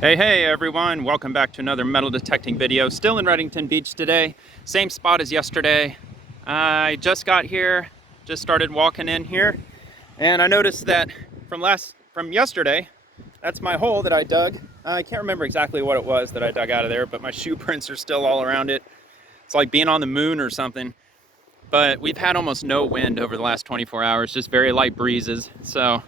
Hey everyone, welcome back to another metal detecting video. Still in Redington Beach today, same spot as yesterday. I just got here, just started walking in here, and I noticed that from yesterday, that's my hole that I dug. I can't remember exactly what it was that I dug out of there, but my shoe prints are still all around it. It's like being on the moon or something. But we've had almost no wind over the last 24 hours, just very light breezes. So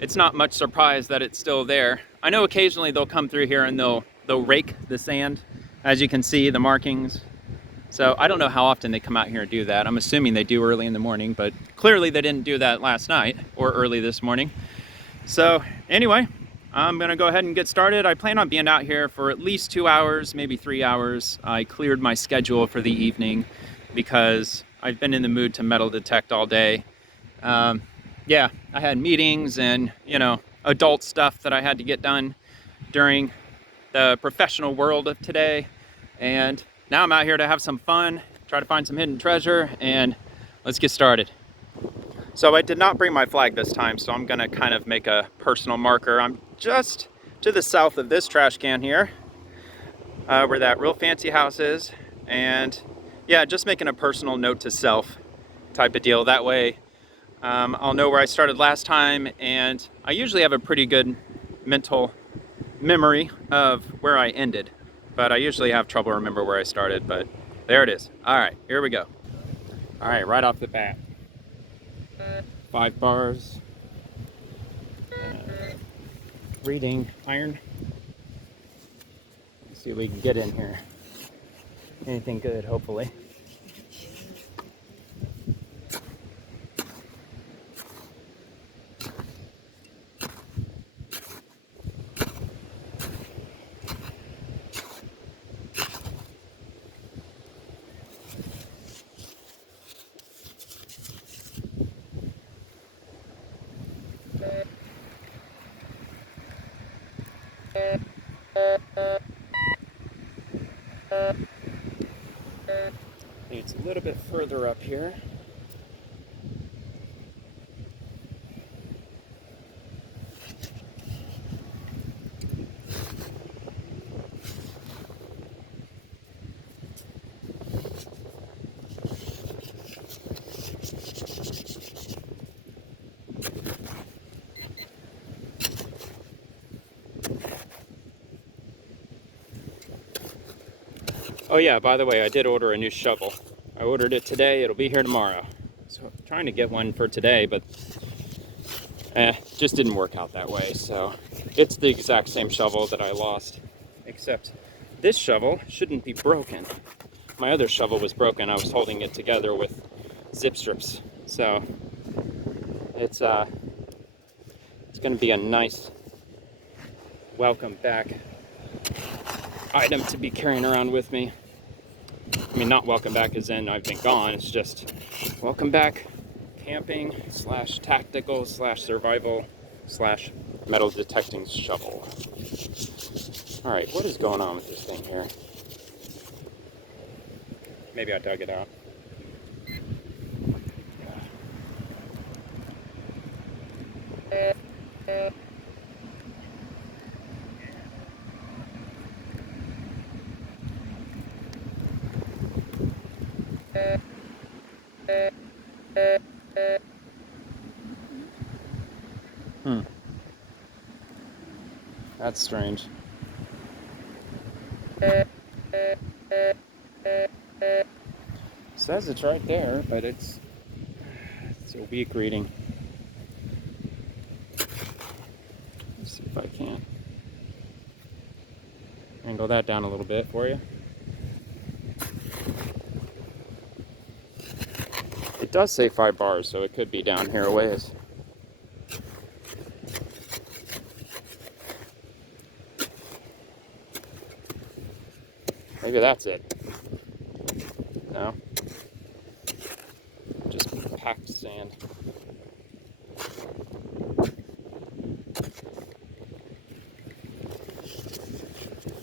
it's not much surprise that it's still there. I know occasionally they'll come through here and they'll rake the sand. As you can see, the markings. So I don't know how often they come out here and do that. I'm assuming they do early in the morning, but clearly they didn't do that last night or early this morning. So anyway, I'm gonna go ahead and get started. I plan on being out here for at least 2 hours, maybe 3 hours. I cleared my schedule for the evening because I've been in the mood to metal detect all day. Yeah, I had meetings and, adult stuff that I had to get done during the professional world of today. And now I'm out here to have some fun, try to find some hidden treasure, and let's get started. So I did not bring my flag this time, so I'm gonna kind of make a personal marker. I'm just to the south of this trash can here, where that real fancy house is. And yeah, just making a personal note to self type of deal. That way, I'll know where I started last time, and I usually have a pretty good mental memory of where I ended, but I usually have trouble remember where I started, but there it is. All right, here we go. All right, right off the bat, 5 bars, reading iron. Let's see if we can get in here. Anything good, hopefully. It's a little bit further up here. Oh yeah, by the way, I did order a new shovel. I ordered it today, it'll be here tomorrow. So I'm trying to get one for today, but just didn't work out that way. So it's the exact same shovel that I lost, except this shovel shouldn't be broken. My other shovel was broken. I was holding it together with zip strips. So it's gonna be a nice welcome back item to be carrying around with me. I mean, not welcome back as in I've been gone, it's just welcome back camping slash tactical slash survival slash metal detecting shovel. All right, what is going on with this thing here? Maybe I dug it out. That's strange. Says it's right there, but it's a weak reading. Let's see if I can angle that down a little bit for you. It does say 5 bars, so it could be down here a ways. Maybe that's it. No? Just packed sand.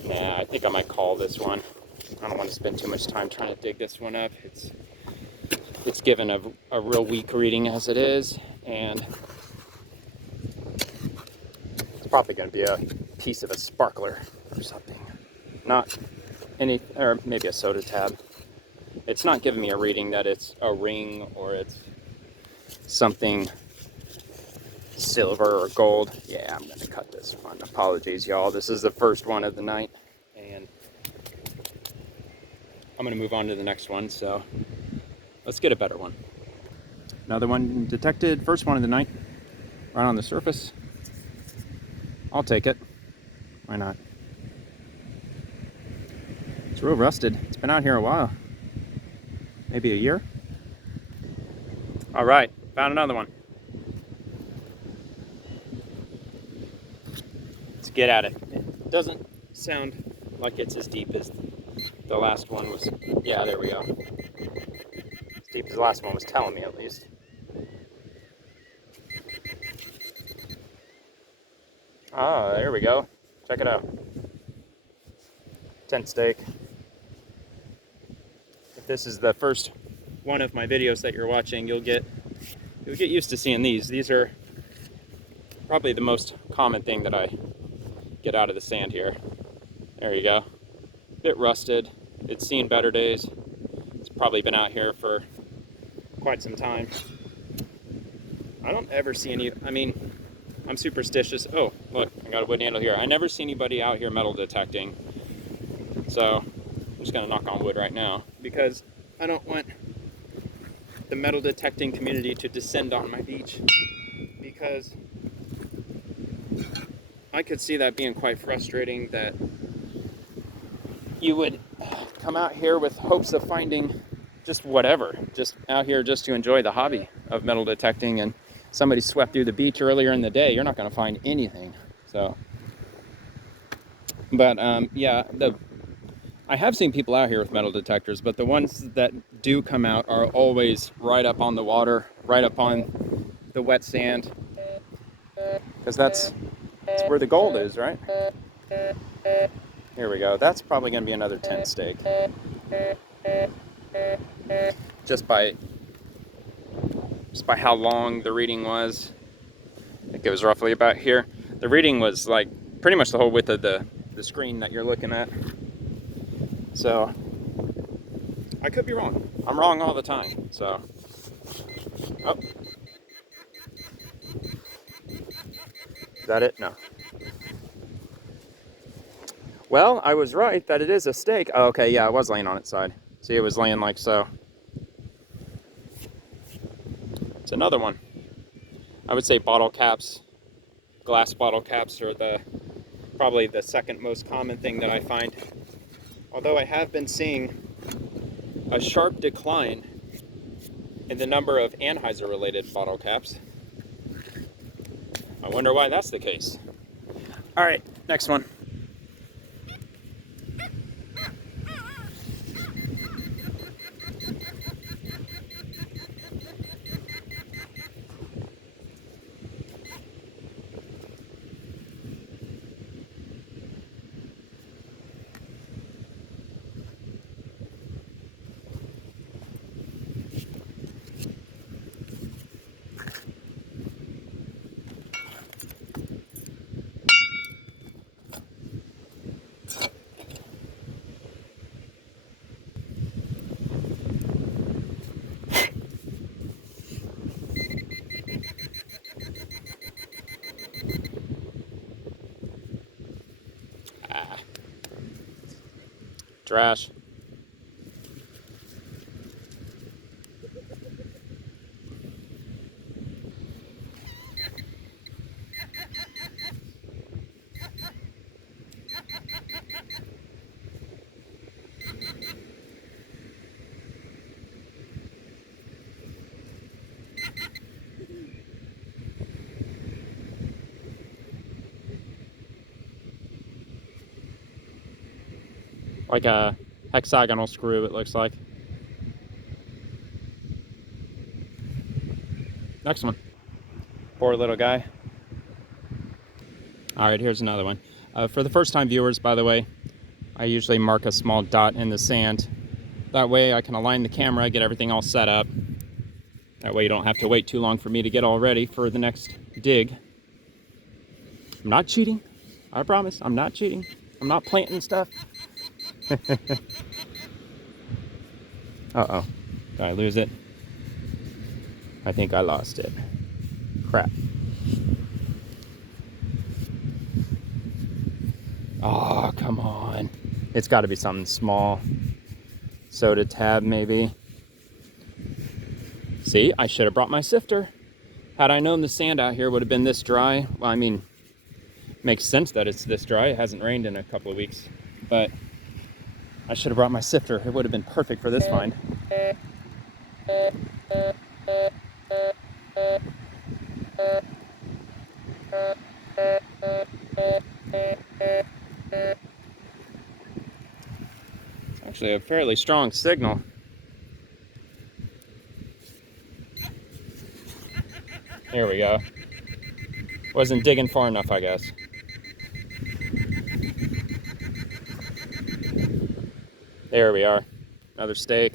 Nah, I think I might call this one. I don't want to spend too much time trying to dig this one up. It's given a real weak reading as it is, and it's probably going to be a piece of a sparkler or something. Not any, or maybe a soda tab. It's not giving me a reading that it's a ring or it's something silver or gold. Yeah, I'm gonna cut this one. Apologies, y'all. This is the first one of the night, and I'm gonna move on to the next one, so let's get a better one. Another one detected, first one of the night, right on the surface. I'll take it. Why not? It's real rusted. It's been out here a while. Maybe a year. All right, found another one. Let's get at it. It doesn't sound like it's as deep as the last one was. Yeah, there we go. As deep as the last one was telling me, at least. Ah, there we go. Check it out. Tent stake. If this is the first one of my videos that you're watching, you'll get used to seeing these. These are probably the most common thing that I get out of the sand here. There you go. Bit rusted. It's seen better days. It's probably been out here for quite some time. I don't ever see any, I mean, I'm superstitious. Oh, look, I got a wood handle here. I never see anybody out here metal detecting. So I'm just gonna knock on wood right now because I don't want the metal detecting community to descend on my beach, because I could see that being quite frustrating, that you would come out here with hopes of finding just whatever, just out here just to enjoy the hobby of metal detecting, and somebody swept through the beach earlier in the day, you're not going to find anything. So, but yeah, I have seen people out here with metal detectors, but the ones that do come out are always right up on the water, right up on the wet sand, because that's where the gold is, right? Here we go. That's probably going to be another tent stake. Just by how long the reading was. I think it was roughly about here. The reading was like pretty much the whole width of the screen that you're looking at. So I could be wrong. I'm wrong all the time. So, oh, is that it? No. Well, I was right that it is a stake. Oh, okay, yeah, I was laying on its side. See, it was laying like so. It's another one. I would say bottle caps, glass bottle caps are probably the second most common thing that I find. Although I have been seeing a sharp decline in the number of Anheuser-related bottle caps. I wonder why that's the case. All right, next one. Trash. Like a hexagonal screw, it looks like. Next one. Poor little guy. All right, here's another one. For the first time viewers, by the way, I usually mark a small dot in the sand. That way I can align the camera, get everything all set up. That way you don't have to wait too long for me to get all ready for the next dig. I'm not cheating. I promise, I'm not cheating. I'm not planting stuff. Uh-oh. Did I lose it? I think I lost it. Crap. Oh, come on. It's got to be something small. Soda tab, maybe. See, I should have brought my sifter. Had I known the sand out here would have been this dry. Well, I mean, makes sense that it's this dry. It hasn't rained in a couple of weeks. But I should have brought my sifter. It would have been perfect for this find. It's actually a fairly strong signal. There we go. Wasn't digging far enough, I guess. There we are. Another steak.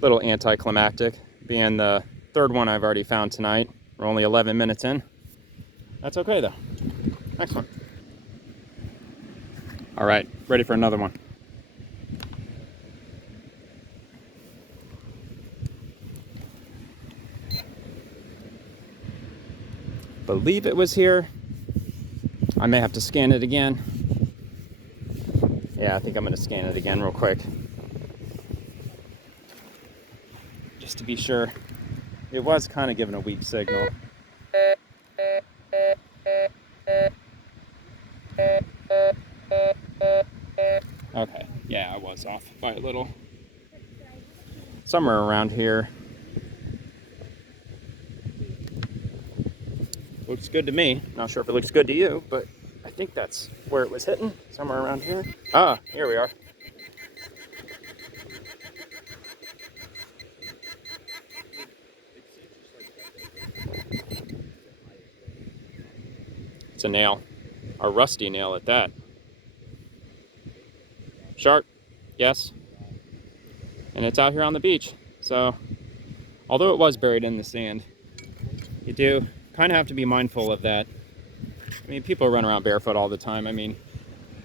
Little anticlimactic, being the third one I've already found tonight. We're only 11 minutes in. That's okay though. Next one. All right, ready for another one. Believe it was here. I may have to scan it again. Yeah, I think I'm gonna scan it again real quick. Just to be sure. It was kind of giving a weak signal. Okay, yeah, I was off by a little. Somewhere around here. Looks good to me. Not sure if it looks good to you, but I think that's where it was hitting. Somewhere around here. Ah, here we are. It's a nail. A rusty nail at that. Sharp, yes. And it's out here on the beach. So, although it was buried in the sand, you do kind of have to be mindful of that. I mean, people run around barefoot all the time. I mean,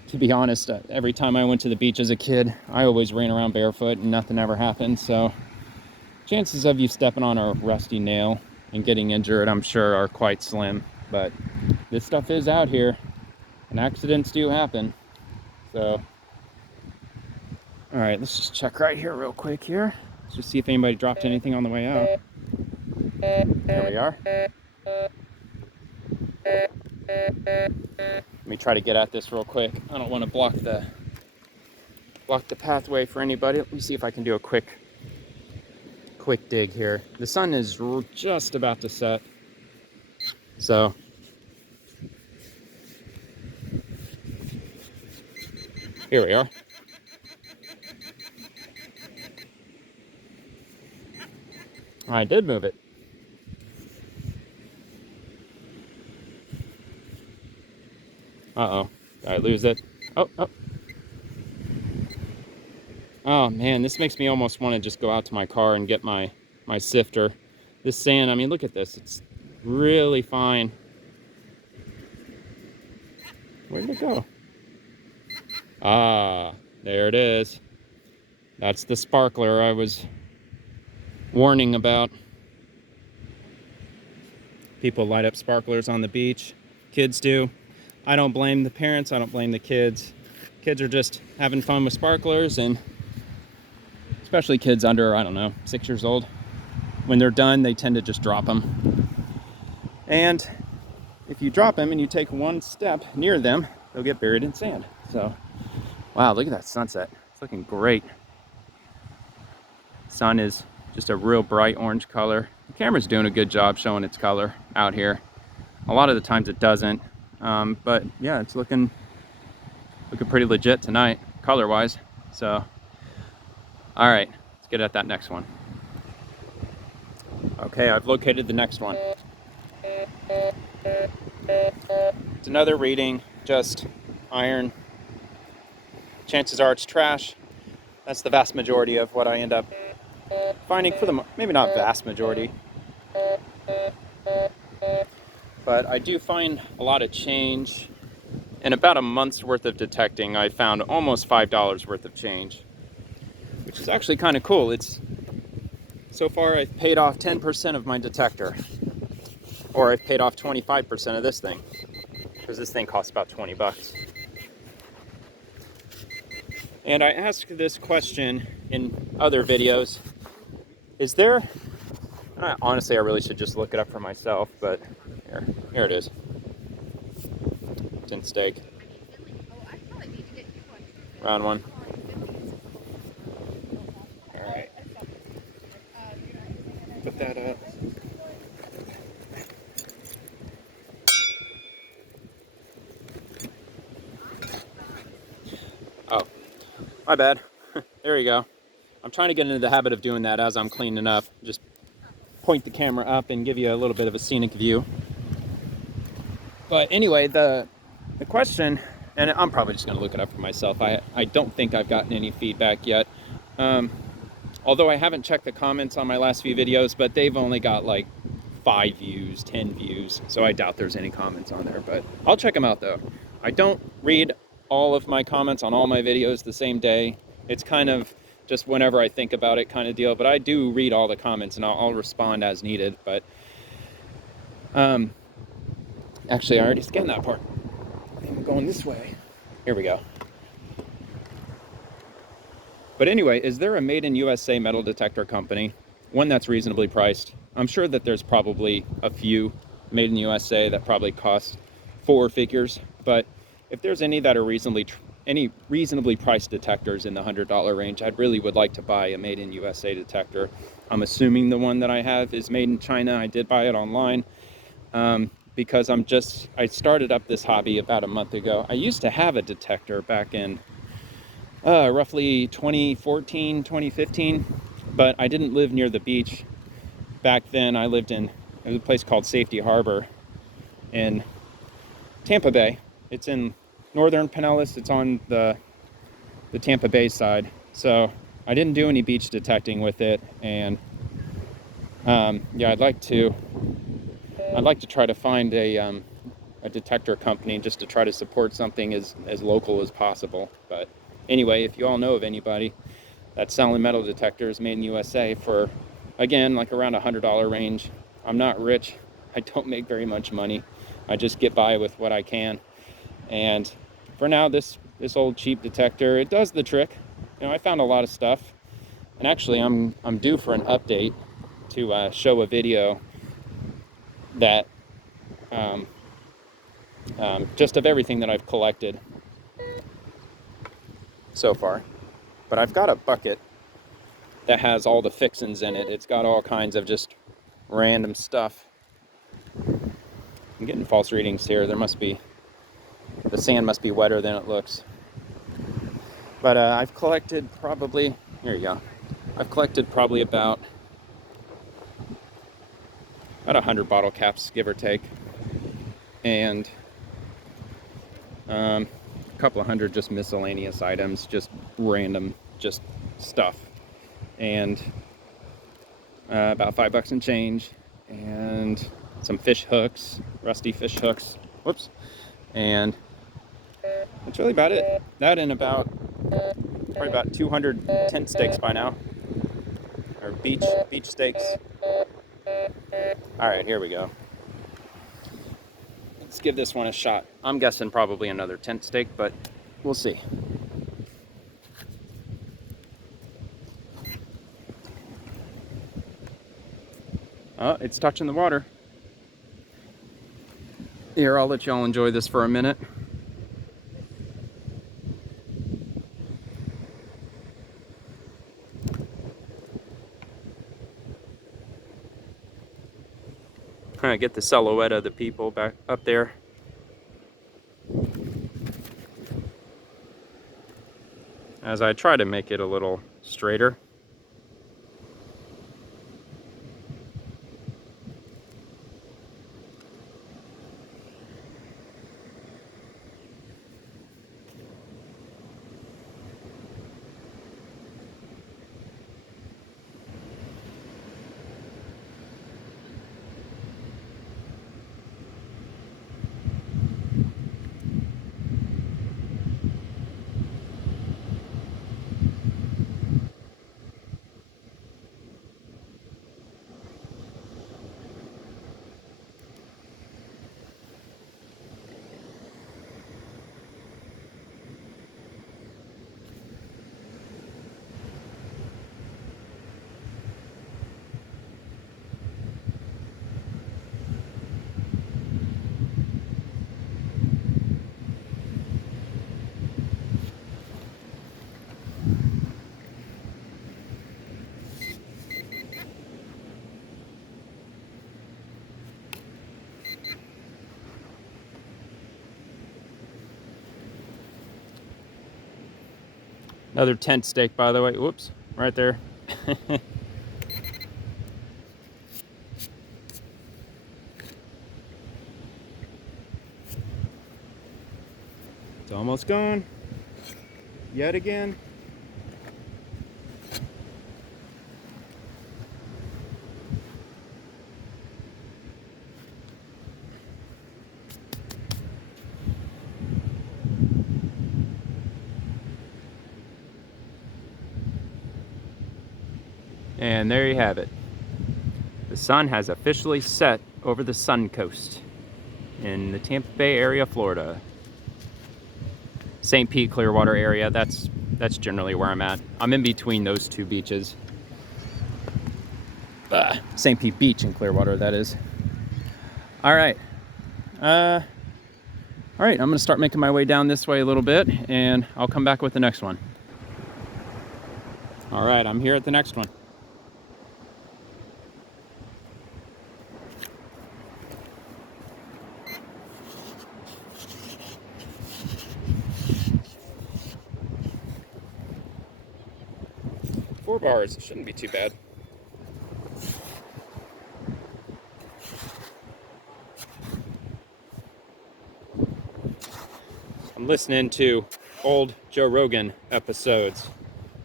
to be honest, every time I went to the beach as a kid, I always ran around barefoot and nothing ever happened. So, chances of you stepping on a rusty nail and getting injured, I'm sure, are quite slim. But this stuff is out here, and accidents do happen. So, all right, let's just check right here real quick here. Let's just see if anybody dropped anything on the way out. There we are. Let me try to get at this real quick. I don't want to block the pathway for anybody. Let me see if I can do a quick dig here. The sun is just about to set. So, here we are. I did move it. Uh-oh. Did I lose it? Oh. Oh, man, this makes me almost want to just go out to my car and get my sifter. This sand, I mean, look at this. It's really fine. Where did it go? Ah, there it is. That's the sparkler I was warning about. People light up sparklers on the beach. Kids do. I don't blame the parents. I don't blame the kids. Kids are just having fun with sparklers, and especially kids under, I don't know, 6 years old. When they're done, they tend to just drop them. And if you drop them and you take one step near them, they'll get buried in sand. So, wow, look at that sunset. It's looking great. Sun is just a real bright orange color. The camera's doing a good job showing its color out here. A lot of the times it doesn't. But yeah, it's looking pretty legit tonight, color-wise. So, all right, let's get at that next one. Okay, I've located the next one. It's another reading, just iron. Chances are it's trash. That's the vast majority of what I end up finding, maybe not vast majority, but I do find a lot of change. In about a month's worth of detecting, I found almost $5 worth of change, which is actually kind of cool. So far I've paid off 10% of my detector, or I've paid off 25% of this thing, because this thing costs about 20 bucks. And I asked this question in other videos, is there, honestly I really should just look it up for myself, but here it is. Tin steak. Round one. Alright. Put that up. Oh, my bad. There you go. I'm trying to get into the habit of doing that as I'm cleaning up. Just point the camera up and give you a little bit of a scenic view. But anyway, the question, and I'm probably just going to look it up for myself. I don't think I've gotten any feedback yet. Although I haven't checked the comments on my last few videos, but they've only got like 5 views, 10 views. So I doubt there's any comments on there, but I'll check them out though. I don't read all of my comments on all my videos the same day. It's kind of just whenever I think about it kind of deal, but I do read all the comments and I'll respond as needed. But actually I already scanned that part. I'm going this way. Here we go. But anyway, is there a made in USA metal detector company? One that's reasonably priced? I'm sure that there's probably a few made in the USA that probably cost 4 figures, but if there's any that are reasonably priced detectors in the $100 range, I really would like to buy a made in USA detector. I'm assuming the one that I have is made in China. I did buy it online because I started up this hobby about a month ago. I used to have a detector back in roughly 2014, 2015, but I didn't live near the beach. Back then I lived in a place called Safety Harbor in Tampa Bay. It's in northern Pinellas. It's on the Tampa Bay side. So I didn't do any beach detecting with it, and yeah, I'd like to try to find a detector company just to try to support something as local as possible. But anyway, if you all know of anybody that's selling metal detectors made in USA for, again, like around $100 range. I'm not rich. I don't make very much money. I just get by with what I can. And for now, this old cheap detector, it does the trick. You know, I found a lot of stuff. And actually, I'm due for an update to show a video that just of everything that I've collected so far. But I've got a bucket that has all the fixins in it. It's got all kinds of just random stuff. I'm getting false readings here. The sand must be wetter than it looks. But I've collected probably, here you go. I've collected probably about 100 bottle caps, give or take. And a couple of hundred just miscellaneous items, just random, just stuff. And about $5 and change, and some fish hooks, rusty fish hooks. Whoops. And that's really about it. That and probably about 200 tent stakes by now, or beach stakes. All right, here we go. Let's give this one a shot. I'm guessing probably another tent stake, but we'll see. Oh, it's touching the water. Here, I'll let y'all enjoy this for a minute. Kind of get the silhouette of the people back up there. As I try to make it a little straighter. Another tent stake, by the way. Whoops, right there. It's almost gone. Yet again. And there you have it. The sun has officially set over the Suncoast in the Tampa Bay area, Florida. St. Pete, Clearwater area, that's generally where I'm at. I'm in between those two beaches. St. Pete Beach and Clearwater, that is. All right. All right, I'm gonna start making my way down this way a little bit, and I'll come back with the next one. All right, I'm here at the next one. Four bars, shouldn't be too bad. I'm listening to old Joe Rogan episodes.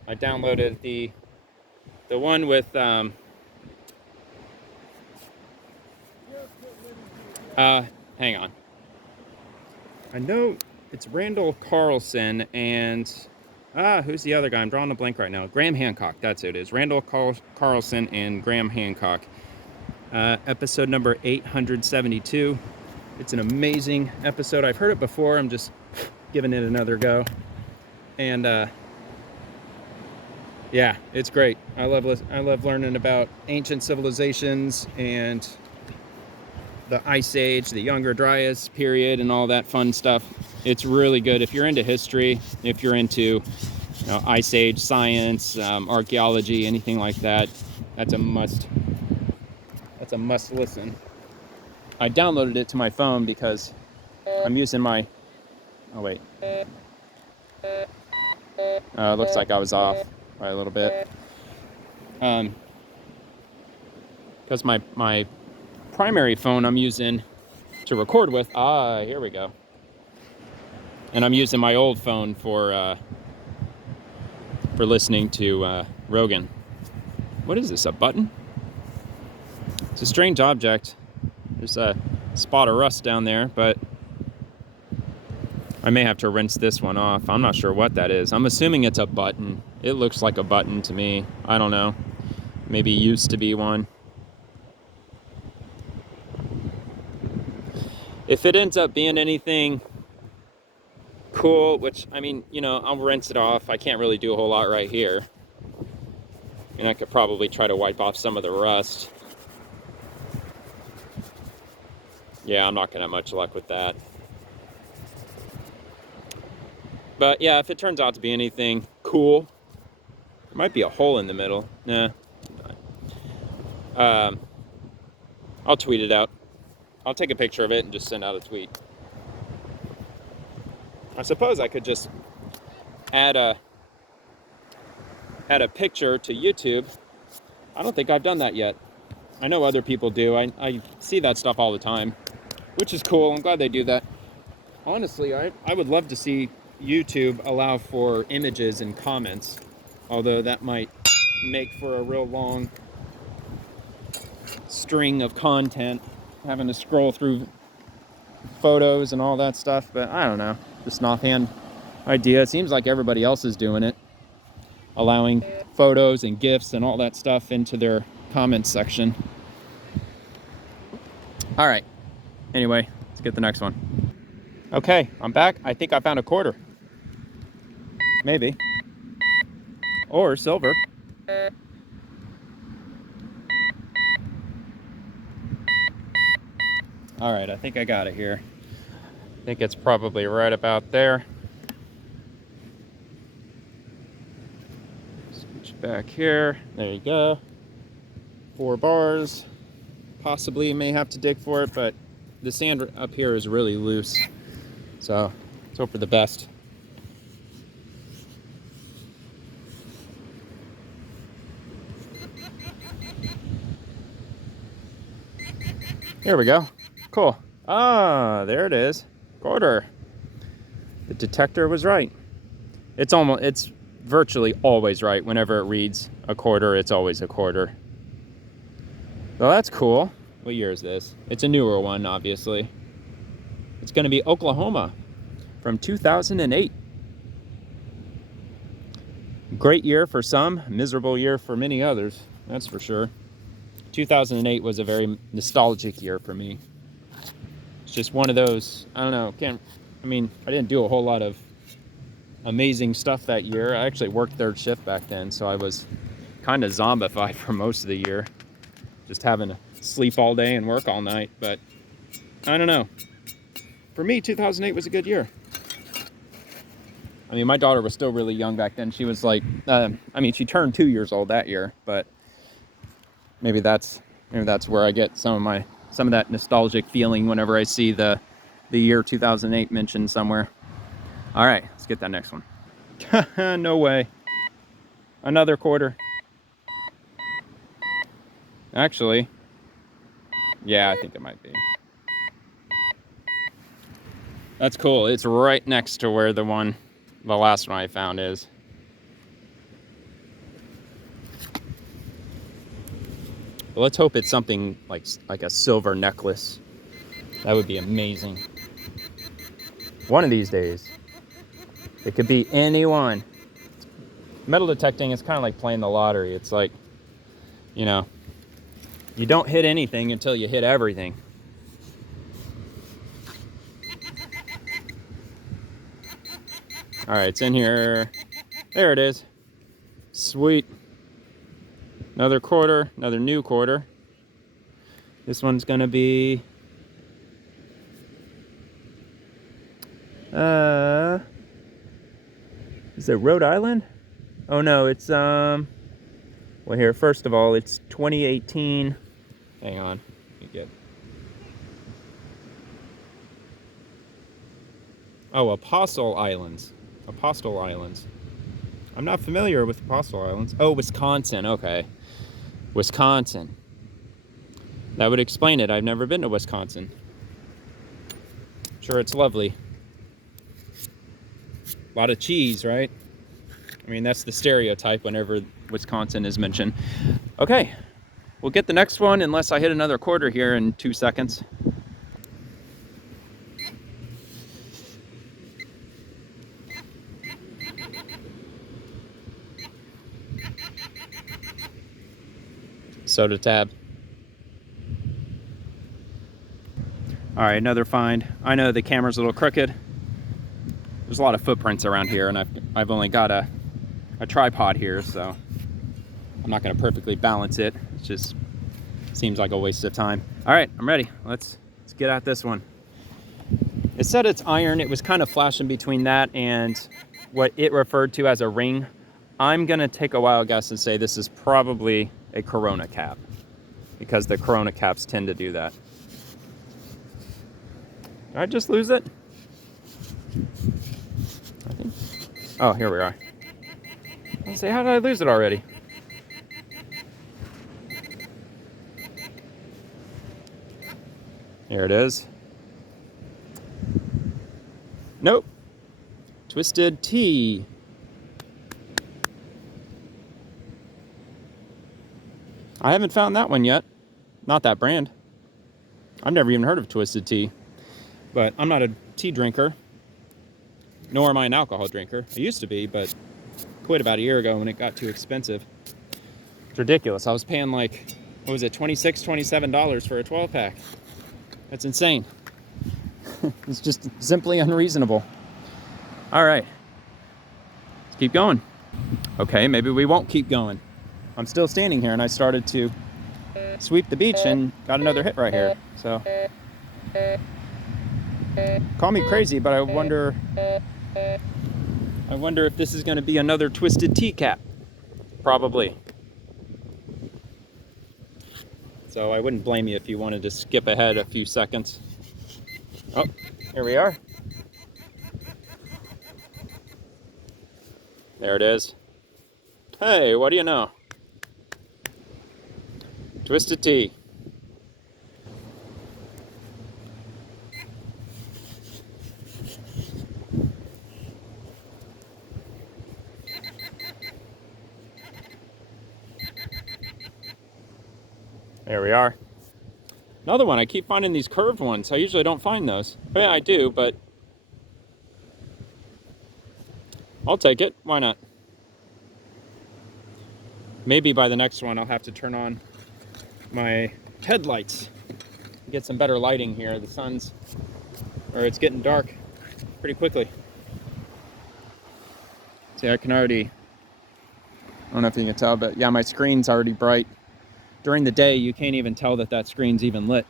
I downloaded the one with hang on. I know it's Randall Carlson and who's the other guy? I'm drawing a blank right now. Graham Hancock, that's who it is. Randall Carlson and Graham Hancock. Episode number 872. It's an amazing episode. I've heard it before. I'm just giving it another go. And yeah, it's great. I love learning about ancient civilizations and the Ice Age, the Younger Dryas period, and all that fun stuff. It's really good if you're into history, if you're into Ice Age science, archaeology, anything like that. That's a must. That's a must listen. I downloaded it to my phone because I'm using my. Oh wait. Looks like I was off by a little bit. Because my primary phone I'm using to record with. Here we go. And I'm using my old phone for listening to Rogan. What is this? A button? It's a strange object. There's a spot of rust down there, but I may have to rinse this one off. I'm not sure what that is. I'm assuming it's a button. It looks like a button to me. I don't know. Maybe it used to be one. If it ends up being anything cool, which, I mean, I'll rinse it off. I can't really do a whole lot right here. And I could probably try to wipe off some of the rust. Yeah, I'm not gonna have much luck with that. But yeah, if it turns out to be anything cool, there might be a hole in the middle. Nah. I'll tweet it out. I'll take a picture of it and just send out a tweet. I suppose I could just add a picture to YouTube. I don't think I've done that yet. I know other people do. I see that stuff all the time, which is cool. I'm glad they do that. Honestly, I would love to see YouTube allow for images and comments, although that might make for a real long string of content, having to scroll through photos and all that stuff. But I don't know, just an offhand idea. It seems like everybody else is doing it, allowing photos and GIFs and all that stuff into their comments section. All right, anyway, let's get the next one. Okay, I'm back. I think I found a quarter. Maybe. Or silver. All right, I think I got it here. I think it's probably right about there. Switch back here. There you go. 4 bars. Possibly may have to dig for it, but the sand up here is really loose. So let's hope for the best. Here we go. Cool. Ah, there it is. Quarter. The detector was right. It's virtually always right. Whenever it reads a quarter, it's always a quarter. Well, that's cool. What year is this? It's a newer one, obviously. It's going to be Oklahoma from 2008. Great year for some, miserable year for many others. That's for sure. 2008 was a very nostalgic year for me. It's just one of those, I don't know, I didn't do a whole lot of amazing stuff that year. I actually worked third shift back then, so I was kind of zombified for most of the year. Just having to sleep all day and work all night, but I don't know. For me, 2008 was a good year. I mean, my daughter was still really young back then. She was like, she turned 2 years old that year, but maybe that's where I get some of that nostalgic feeling whenever I see the year 2008 mentioned somewhere. All right, let's get that next one. No way. Another quarter. Actually, yeah, I think it might be. That's cool. It's right next to where the last one I found is. But let's hope it's something like a silver necklace. That would be amazing. One of these days. It could be anyone. Metal detecting is kind of like playing the lottery. It's like, you know, you don't hit anything until you hit everything. All right, it's in here. There it is. Sweet. Another quarter, another new quarter. This one's gonna be is it Rhode Island? Oh no, it's well, here, first of all, it's 2018. Hang on, let me get. Oh, Apostle Islands. Apostle Islands. I'm not familiar with Apostle Islands. Oh, Wisconsin. Okay. Wisconsin. That would explain it. I've never been to Wisconsin. Sure, it's lovely. A lot of cheese, right? I mean, that's the stereotype whenever Wisconsin is mentioned. Okay, we'll get the next one unless I hit another quarter here in 2 seconds. Soda tab. All right, another find. I know the camera's a little crooked. There's a lot of footprints around here, and I've only got a tripod here, so I'm not going to perfectly balance it. It just seems like a waste of time. All right, I'm ready. Let's get at this one. It said it's iron. It was kind of flashing between that and what it referred to as a ring. I'm going to take a wild guess and say this is probably a Corona cap, because the Corona caps tend to do that. Did I just lose it? I think. Oh, here we are. Let's say, how did I lose it already? Here it is. Nope. Twisted Tea. I haven't found that one yet. Not that brand. I've never even heard of Twisted Tea. But I'm not a tea drinker. Nor am I an alcohol drinker. I used to be, but quit about a year ago when it got too expensive. It's ridiculous. I was paying like, what was it, $26, $27 for a 12-pack. That's insane. It's just simply unreasonable. All right. Let's keep going. Okay, maybe we won't keep going. I'm still standing here, and I started to sweep the beach and got another hit right here. So, call me crazy, but I wonder if this is going to be another Twisted Tea cap. Probably. So I wouldn't blame you if you wanted to skip ahead a few seconds. Oh, here we are. There it is. Hey, what do you know? Twisted Tea. There we are. Another one. I keep finding these curved ones. I usually don't find those. Yeah, I do, but I'll take it. Why not? Maybe by the next one I'll have to turn on my headlights. Get some better lighting here. The sun's, or it's getting dark pretty quickly. See, I can already, I don't know if you can tell, but yeah, my screen's already bright. During the day, you can't even tell that that screen's even lit.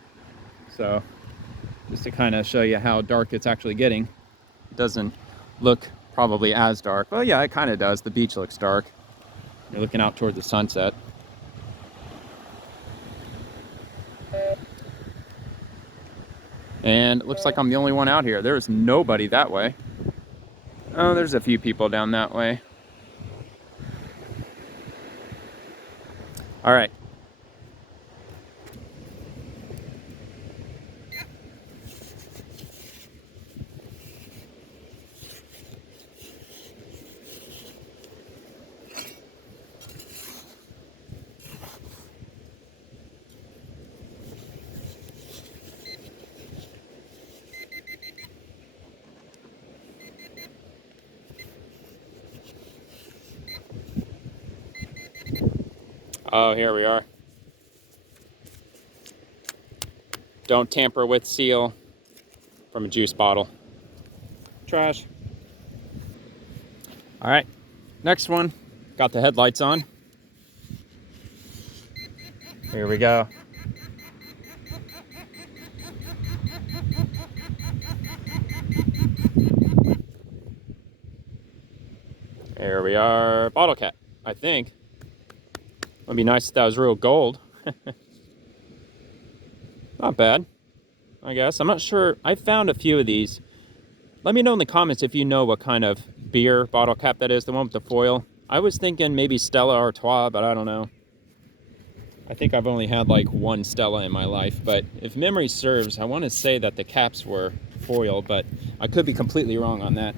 So just to kind of show you how dark it's actually getting. It doesn't look probably as dark. Well, yeah, it kind of does. The beach looks dark. You're looking out toward the sunset. And it looks like I'm the only one out here. There's nobody that way. Oh, there's a few people down that way. All right. Oh, here we are. Don't tamper with seal from a juice bottle. Trash. All right, next one. Got the headlights on. Here we go. There we are. Bottle cap, I think. Would be nice if that was real gold. Not bad, I guess. I'm not sure. I found a few of these. Let me know in the comments if you know what kind of beer bottle cap that is, the one with the foil. I was thinking maybe Stella Artois, but I don't know. I think I've only had like one Stella in my life, but if memory serves, I want to say that the caps were foil, but I could be completely wrong on that.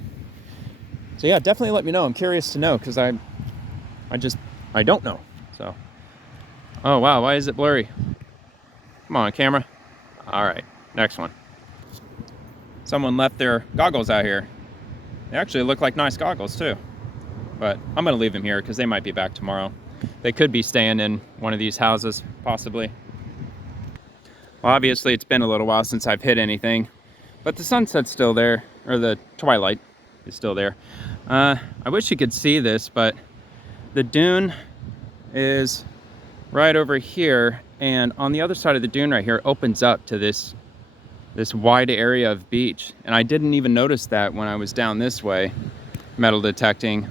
So yeah, definitely let me know. I'm curious to know, because I don't know. So, oh wow, why is it blurry? Come on, camera. All right, next one. Someone left their goggles out here. They actually look like nice goggles too, but I'm gonna leave them here because they might be back tomorrow. They could be staying in one of these houses, possibly. Well, obviously it's been a little while since I've hit anything, but the sunset's still there, or the twilight is still there. I wish you could see this, but the dune is right over here, and on the other side of the dune right here opens up to this wide area of beach, and I didn't even notice that when I was down this way metal detecting.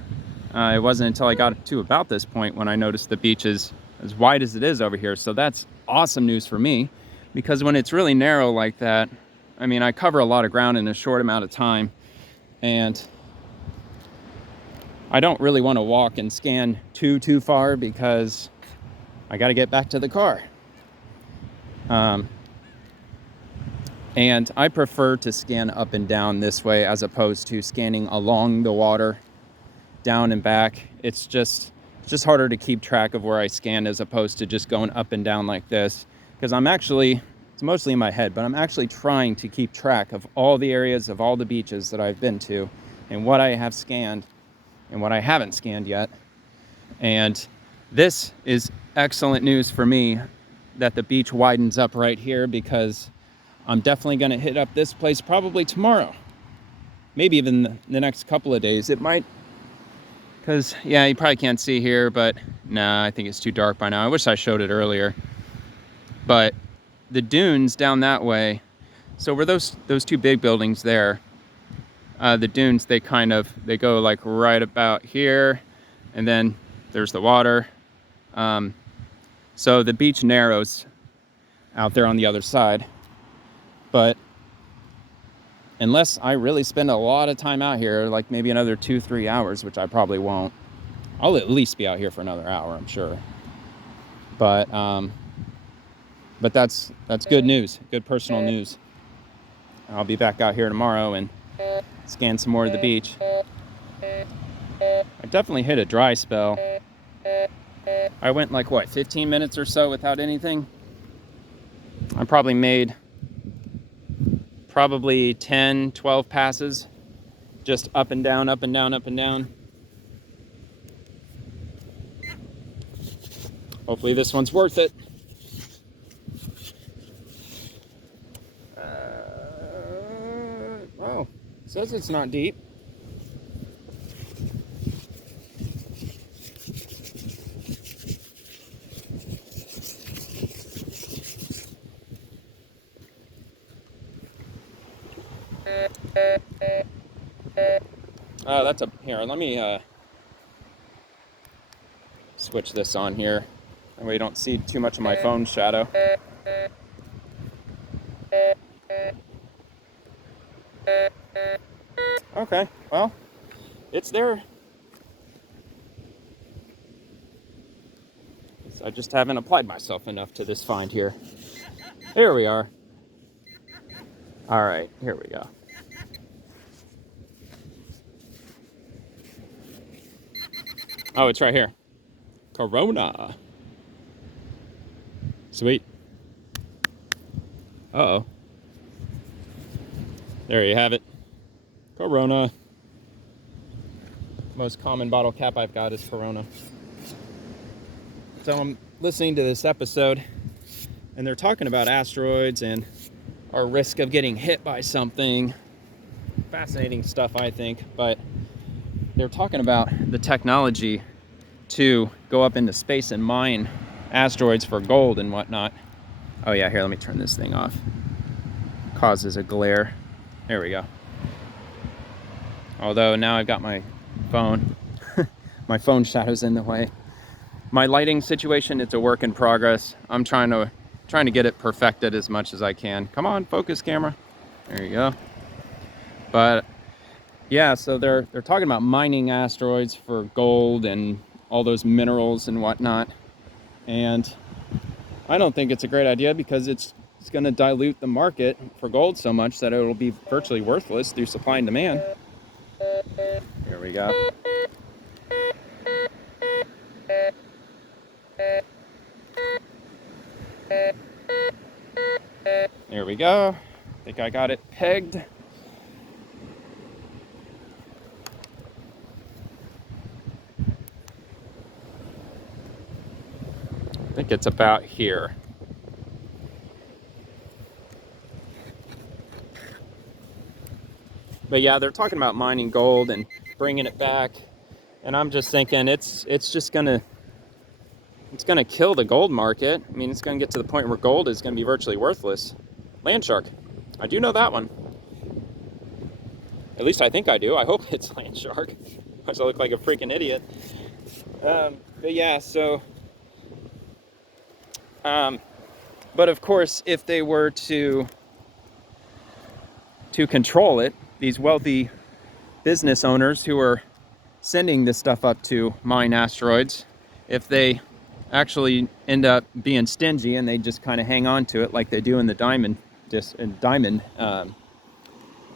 It wasn't until I got to about this point when I noticed the beach is as wide as it is over here. So that's awesome news for me, because when it's really narrow like that, I mean, I cover a lot of ground in a short amount of time, and I don't really want to walk and scan too far because I got to get back to the car. And I prefer to scan up and down this way as opposed to scanning along the water, down and back. It's just harder to keep track of where I scan as opposed to just going up and down like this. Because it's mostly in my head, but I'm actually trying to keep track of all the areas of all the beaches that I've been to and what I have scanned and what I haven't scanned yet. And this is excellent news for me that the beach widens up right here, because I'm definitely going to hit up this place probably tomorrow. Maybe even the next couple of days. It might, because, yeah, you probably can't see here, but nah, I think it's too dark by now. I wish I showed it earlier. But the dunes down that way, so where those two big buildings there, the dunes, they go like right about here, and then there's the water. So the beach narrows out there on the other side. But unless I really spend a lot of time out here, like maybe another 2-3 hours, which I probably won't, I'll at least be out here for another hour, I'm sure. But that's good news, good personal news. I'll be back out here tomorrow and scan some more of the beach. I definitely hit a dry spell. I went like, what, 15 minutes or so without anything? I probably made 10, 12 passes, just up and down, up and down, up and down. Hopefully this one's worth it. Oh, it says it's not deep. Oh, that's a, here, let me switch this on here. That way you don't see too much of my phone shadow. Okay, well, it's there. So I just haven't applied myself enough to this find here. Here we are. All right, here we go. Oh, it's right here. Corona. Sweet. Uh-oh. There you have it. Corona. Most common bottle cap I've got is Corona. So I'm listening to this episode, and they're talking about asteroids and our risk of getting hit by something. Fascinating stuff, I think, but they're talking about the technology to go up into space and mine asteroids for gold and whatnot. Oh yeah, here, let me turn this thing off. Causes a glare. There we go. Although now I've got my phone. My phone shadow's in the way. My lighting situation, it's a work in progress. I'm trying to get it perfected as much as I can. Come on, focus camera. There you go. But yeah, so they're talking about mining asteroids for gold and all those minerals and whatnot. And I don't think it's a great idea because it's going to dilute the market for gold so much that it will be virtually worthless through supply and demand. Here we go. There we go. I think I got it pegged. I think it's about here. But yeah, they're talking about mining gold and bringing it back, and I'm just thinking it's just gonna kill the gold market. I mean, it's gonna get to the point where gold is gonna be virtually worthless. Land shark, I do know that one. At least I think I do. I hope it's land shark. Otherwise I look like a freaking idiot. But yeah, so. But of course, if they were to control it, these wealthy business owners who are sending this stuff up to mine asteroids, if they actually end up being stingy and they just kind of hang on to it like they do in the diamond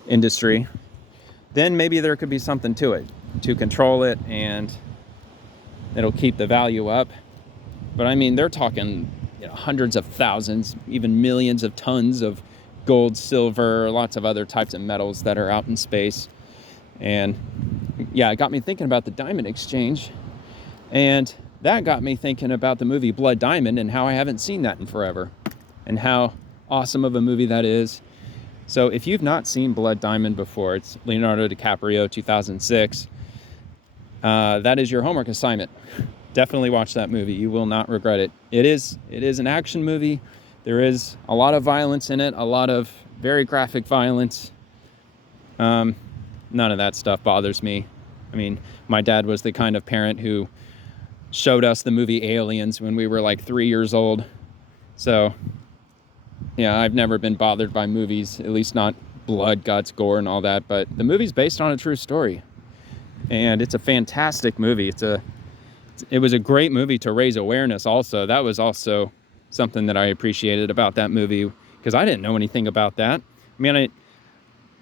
industry, then maybe there could be something to it, to control it, and it'll keep the value up. But I mean, they're talking, hundreds of thousands, even millions of tons of gold, silver, lots of other types of metals that are out in space. And yeah, it got me thinking about the diamond exchange, and that got me thinking about the movie Blood Diamond and how I haven't seen that in forever, and how awesome of a movie that is. So if you've not seen Blood Diamond before, it's Leonardo DiCaprio, 2006. That is your homework assignment. Definitely watch that movie. You will not regret it. It is an action movie. There is a lot of violence in it, a lot of very graphic violence. None of that stuff bothers me. I mean, my dad was the kind of parent who showed us the movie Aliens when we were like 3 years old. So, yeah, I've never been bothered by movies, at least not blood, guts, gore, and all that. But the movie's based on a true story, and it's a fantastic movie. It was a great movie to raise awareness also. That was also something that I appreciated about that movie, because I didn't know anything about that. I mean,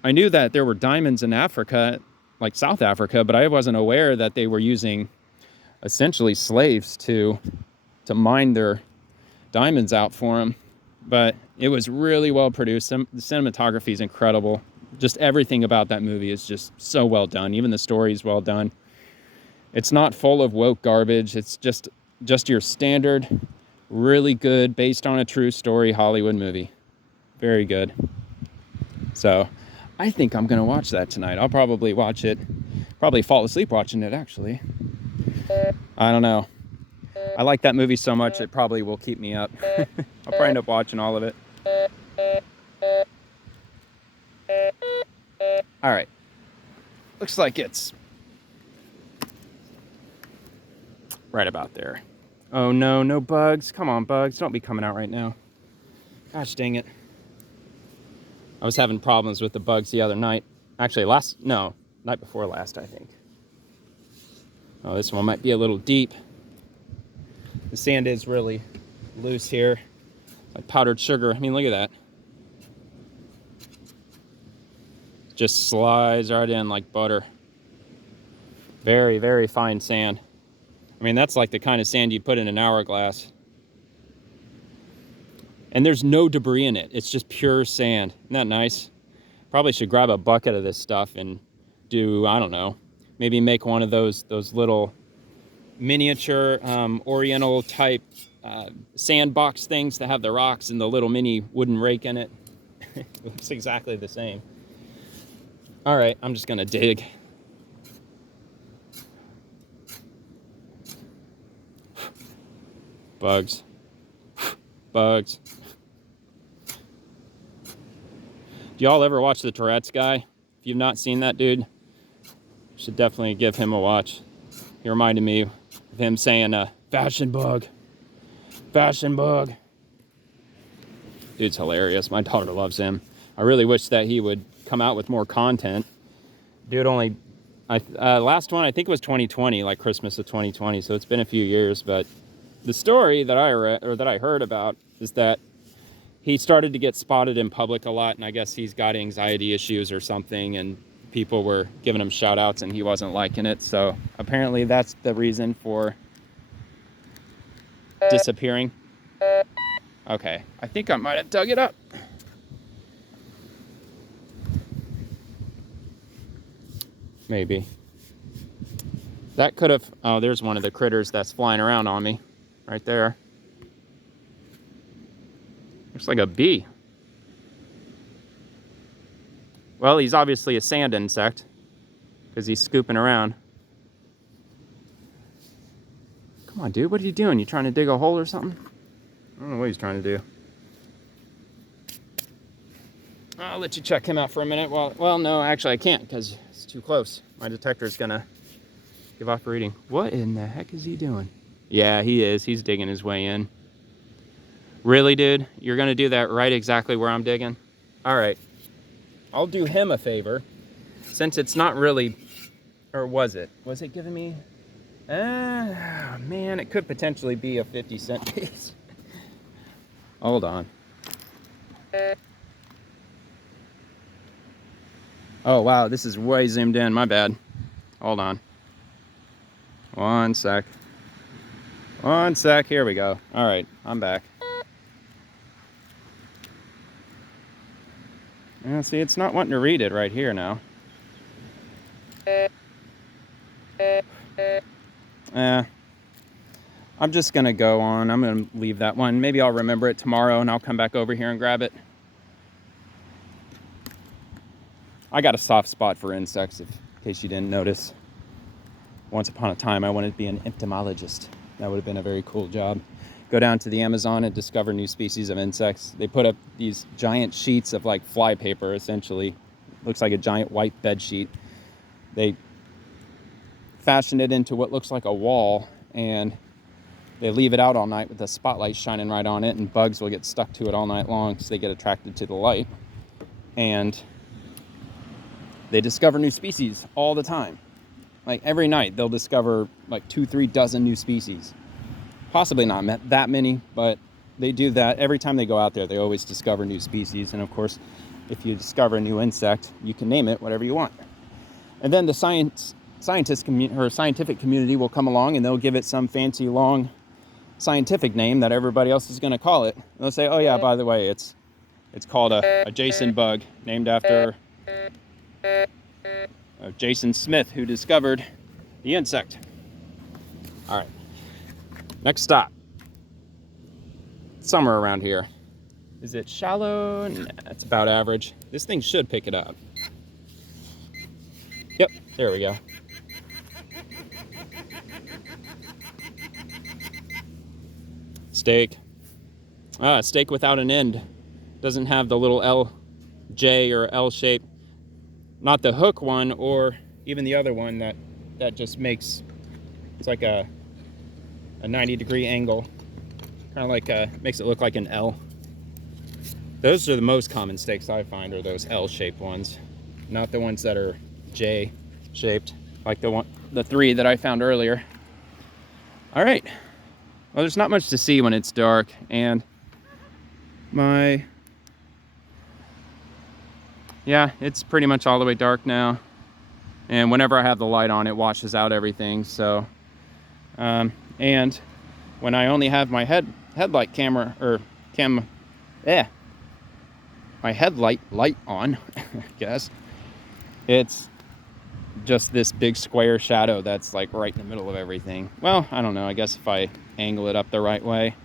I knew that there were diamonds in Africa, like South Africa, but I wasn't aware that they were using essentially slaves to mine their diamonds out for them. but it was really well produced. The cinematography is incredible. Just everything about that movie is just so well done. Even the story is well done. It's not full of woke garbage. It's just your standard, really good, based on a true story Hollywood movie. Very good. So I think I'm going to watch that tonight. I'll probably watch it, probably fall asleep watching it, actually. I don't know. I like that movie so much, it probably will keep me up. I'll probably end up watching all of it. All right. Looks like it's right about there. Oh no, no bugs. Come on, bugs. Don't be coming out right now. Gosh dang it. I was having problems with the bugs the other night. Actually, night before last, I think. Oh, this one might be a little deep. The sand is really loose here. Like powdered sugar. I mean, look at that. Just slides right in like butter. Very, very fine sand. I mean, that's like the kind of sand you put in an hourglass. And there's no debris in it. It's just pure sand. Isn't that nice? Probably should grab a bucket of this stuff and do, I don't know, maybe make one of those little miniature oriental type sandbox things that have the rocks and the little mini wooden rake in it. It looks exactly the same. All right, I'm just gonna dig. Bugs. Bugs. Do y'all ever watch the Tourette's guy? If you've not seen that dude, you should definitely give him a watch. He reminded me of him saying, fashion bug. Fashion bug. Dude's hilarious. My daughter loves him. I really wish that he would come out with more content. Dude only, last one I think it was 2020, like Christmas of 2020, so it's been a few years, but the story that I read, or that I heard about, is that he started to get spotted in public a lot, and I guess he's got anxiety issues or something, and people were giving him shout outs and he wasn't liking it. So apparently that's the reason for disappearing. Okay, I think I might have dug it up. Maybe. That could have, oh, there's one of the critters that's flying around on me. Right there. Looks like a bee. Well, he's obviously a sand insect because he's scooping around. Come on, dude. What are you doing? You trying to dig a hole or something? I don't know what he's trying to do. I'll let you check him out for a minute. Well, no, actually I can't because it's too close. My detector's gonna give off a reading. What in the heck is he doing? Yeah, he is. He's digging his way in. Really, dude? You're gonna do that right exactly where I'm digging? All right. I'll do him a favor. Since it's not really, or was it? Was it giving me? Man, it could potentially be a 50-cent piece. Hold on. Oh, wow, this is way zoomed in. My bad. Hold on. One sec. One sec. Here we go. All right, I'm back. Yeah, see, it's not wanting to read it right here now. I'm just gonna go on. I'm gonna leave that one. Maybe I'll remember it tomorrow and I'll come back over here and grab it. I got a soft spot for insects, in case you didn't notice. Once upon a time, I wanted to be an entomologist. That would have been a very cool job. Go down to the Amazon and discover new species of insects. They put up these giant sheets of like fly paper, essentially. Looks like a giant white bed sheet. They fashion it into what looks like a wall, and they leave it out all night with the spotlight shining right on it, and bugs will get stuck to it all night long because they get attracted to the light. And they discover new species all the time. Like every night they'll discover like 2-3 dozen new species. Possibly not that many, but they do that every time they go out there. They always discover new species. And of course, if you discover a new insect, you can name it whatever you want. And then the scientific community will come along and they'll give it some fancy long scientific name that everybody else is going to call it. They'll say, oh yeah, by the way, it's called a Jason bug, named after Jason Smith, who discovered the insect. All right, next stop. Somewhere around here. Is it shallow? Nah, it's about average. This thing should pick it up. Yep, there we go. Steak. Steak without an end. Doesn't have the little L, J or L shape. Not the hook one, or even the other one that just makes, it's like a 90-degree angle. Kind of like makes it look like an L. Those are the most common steaks I find, are those L-shaped ones, not the ones that are J-shaped, like the three that I found earlier. All right. Well, there's not much to see when it's dark, and yeah, it's pretty much all the way dark now. And whenever I have the light on, it washes out everything. So, and when I only have my headlight camera or my headlight light on, I guess, it's just this big square shadow that's like right in the middle of everything. Well, I don't know, I guess if I angle it up the right way.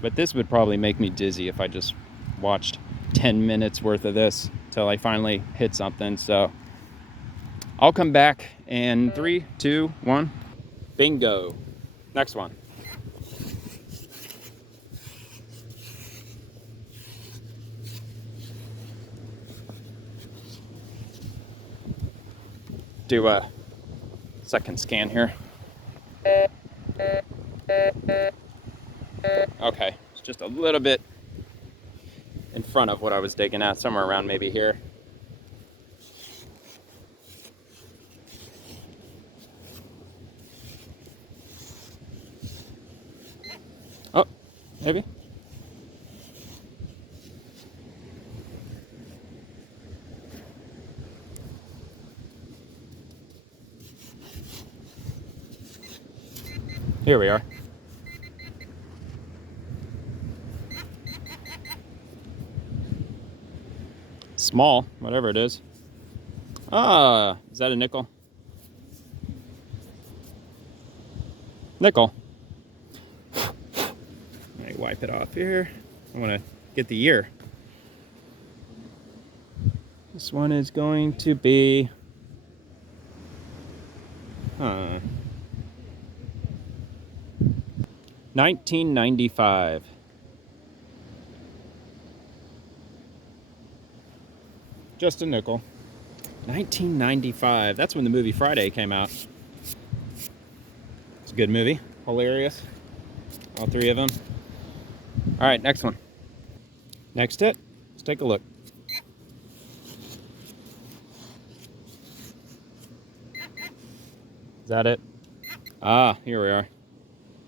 But this would probably make me dizzy if I just watched 10 minutes worth of this till I finally hit something. So I'll come back in 3, 2, 1. Bingo. Next one. Do a second scan here. Okay, it's just a little bit in front of what I was digging at, somewhere around maybe here. Oh, maybe. Here we are. Small, whatever it is. Ah, is that a nickel? Nickel. Let me wipe it off here. I want to get the year. This one is going to be 1995. Just a nickel. 1995. That's when the movie Friday came out. It's a good movie. Hilarious. All three of them. All right, next one. Next hit. Let's take a look. Is that it? Ah, here we are.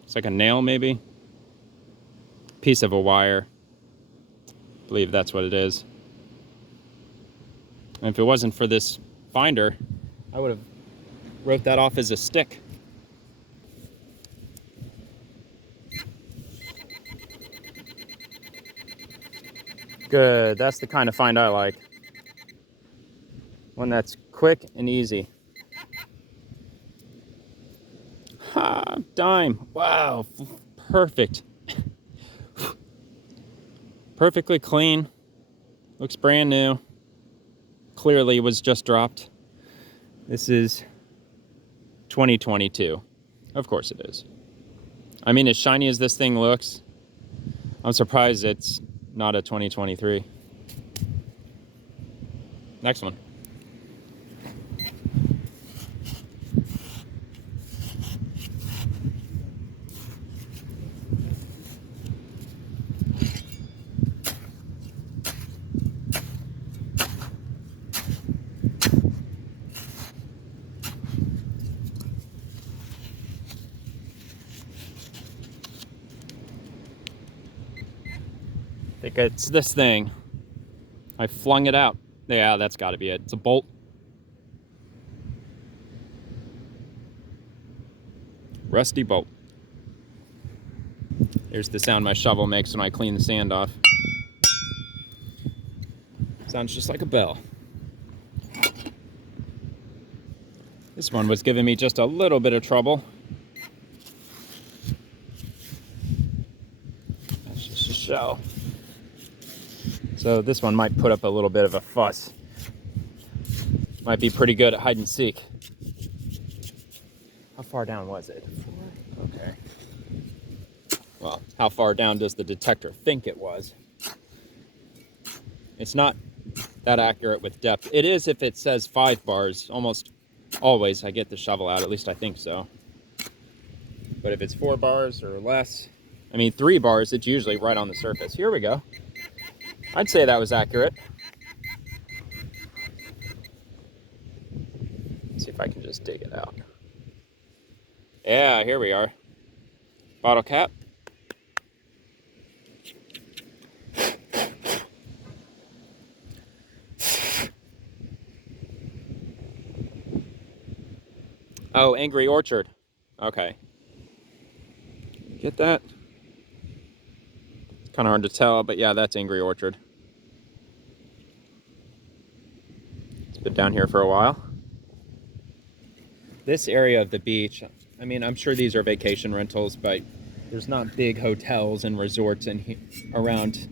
It's like a nail, maybe. Piece of a wire. I believe that's what it is. And if it wasn't for this finder, I would have wrote that off as a stick. Good, that's the kind of find I like. One that's quick and easy. Ha, dime. Wow, perfect. Perfectly clean. Looks brand new. Clearly was just dropped. This is 2022. Of course it is. I mean, as shiny as this thing looks, I'm surprised it's not a 2023. Next one. I think it's this thing. I flung it out. Yeah, that's got to be it. It's a bolt. Rusty bolt. Here's the sound my shovel makes when I clean the sand off. Sounds just like a bell. This one was giving me just a little bit of trouble. That's just a shell. So this one might put up a little bit of a fuss. Might be pretty good at hide and seek. How far down was it? 4? Okay. Well, how far down does the detector think it was? It's not that accurate with depth. It is if it says 5 bars. Almost always I get the shovel out, at least I think so. But if it's 4 bars or less, I mean 3 bars, it's usually right on the surface. Here we go. I'd say that was accurate. Let's see if I can just dig it out. Yeah, here we are. Bottle cap. Oh, Angry Orchard. Okay. Get that? It's kind of hard to tell, but yeah, that's Angry Orchard. It's been down here for a while. This area of the beach, I mean, I'm sure these are vacation rentals, but there's not big hotels and resorts around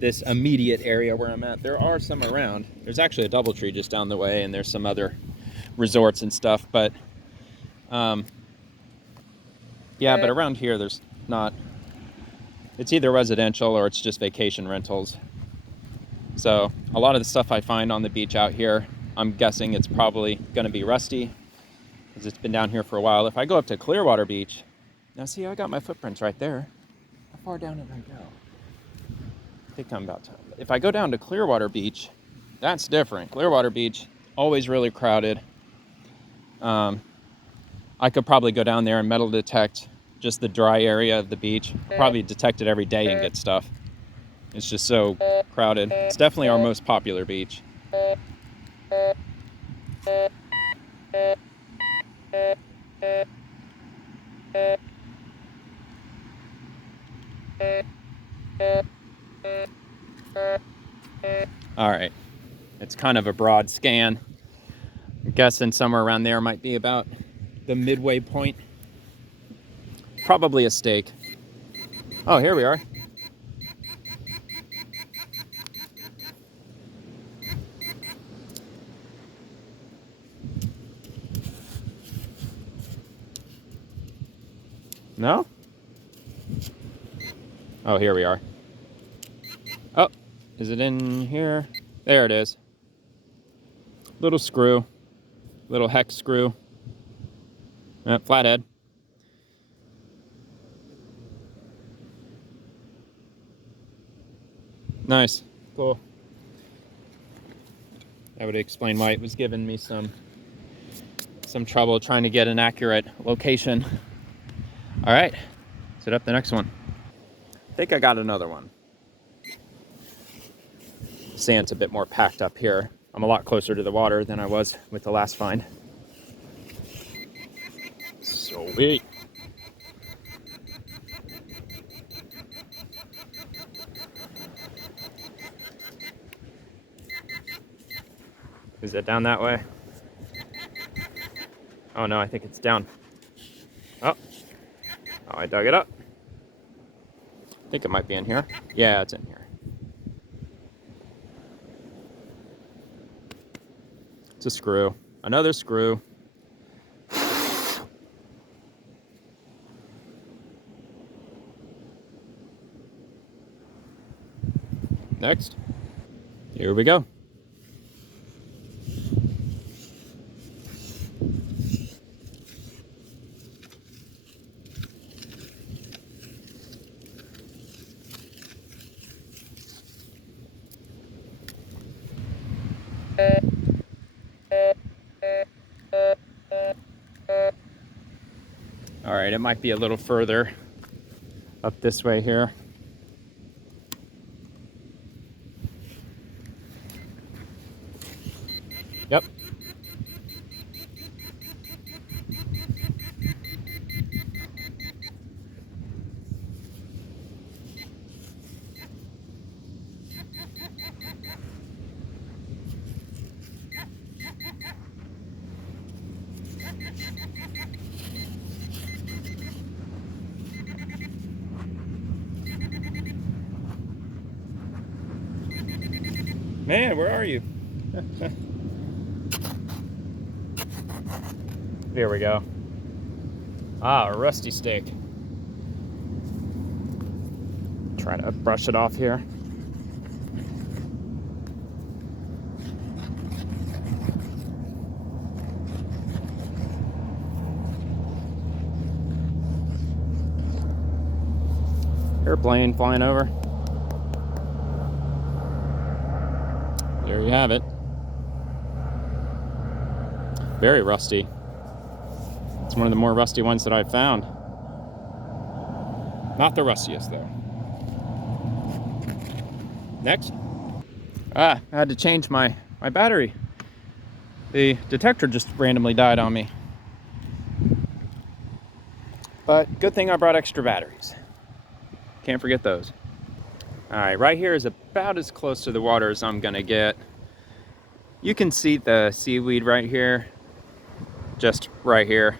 this immediate area where I'm at. There are some around. There's actually a DoubleTree just down the way, and there's some other resorts and stuff, but yeah, but around here there's not. It's either residential or it's just vacation rentals. So a lot of the stuff I find on the beach out here, I'm guessing it's probably going to be rusty because it's been down here for a while. If I go up to Clearwater Beach, now see, I got my footprints right there. How far down did I go? I think I'm about to. If I go down to Clearwater Beach, that's different. Clearwater Beach, always really crowded. I could probably go down there and metal detect just the dry area of the beach. Probably detect it every day and get stuff. It's just so crowded. It's definitely our most popular beach. All right, it's kind of a broad scan. I'm guessing somewhere around there might be about the midway point. Probably a stake. Oh, here we are. No? Oh, here we are. Oh, is it in here? There it is. Little screw. Little hex screw. Flathead. Nice. Cool. That would explain why it was giving me some trouble trying to get an accurate location. All right, set up the next one. I think I got another one. Sand's a bit more packed up here. I'm a lot closer to the water than I was with the last find. Sweet. Is it down that way? Oh no, I think it's down. Oh, I dug it up. I think it might be in here. Yeah, it's in here. It's a screw. Another screw. Next. Here we go. All right, it might be a little further up this way here. Yep. Man, where are you? Here we go. Ah, a rusty steak. Try to brush it off here. Airplane flying over. There you have it. Very rusty. It's one of the more rusty ones that I've found. Not the rustiest though. Next. I had to change my battery. The detector just randomly died on me. But good thing I brought extra batteries. Can't forget those. All right, right here is about as close to the water as I'm gonna get. You can see the seaweed right here, just right here.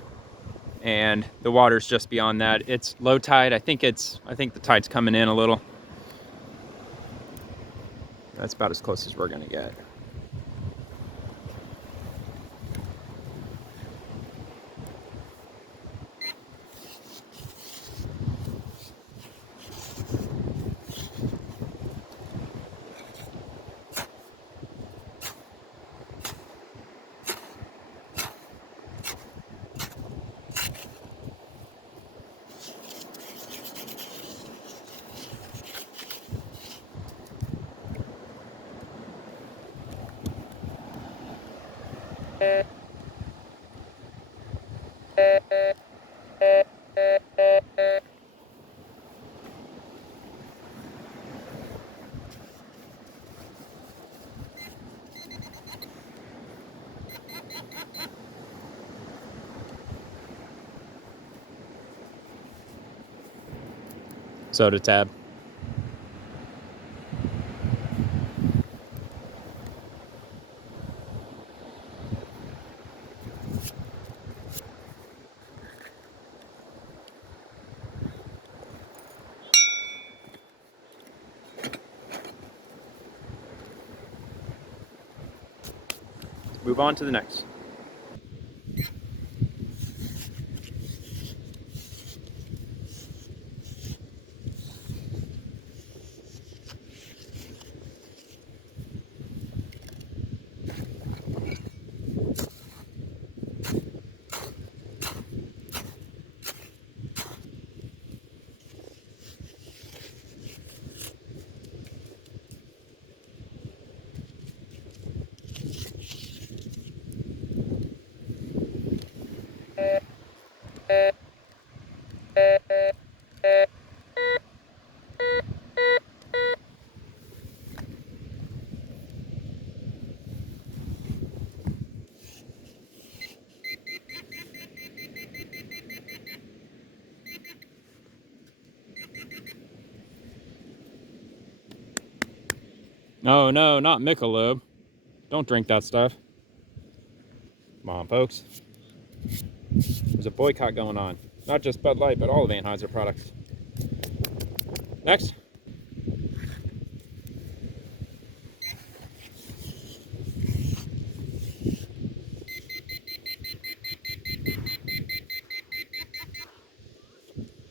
And the water's just beyond that. It's low tide. I think the tide's coming in a little. That's about as close as we're gonna get. Soda tab. Move on to the next. No, no, not Michelob. Don't drink that stuff. Come on, folks. There's a boycott going on. Not just Bud Light, but all of Anheuser products. Next.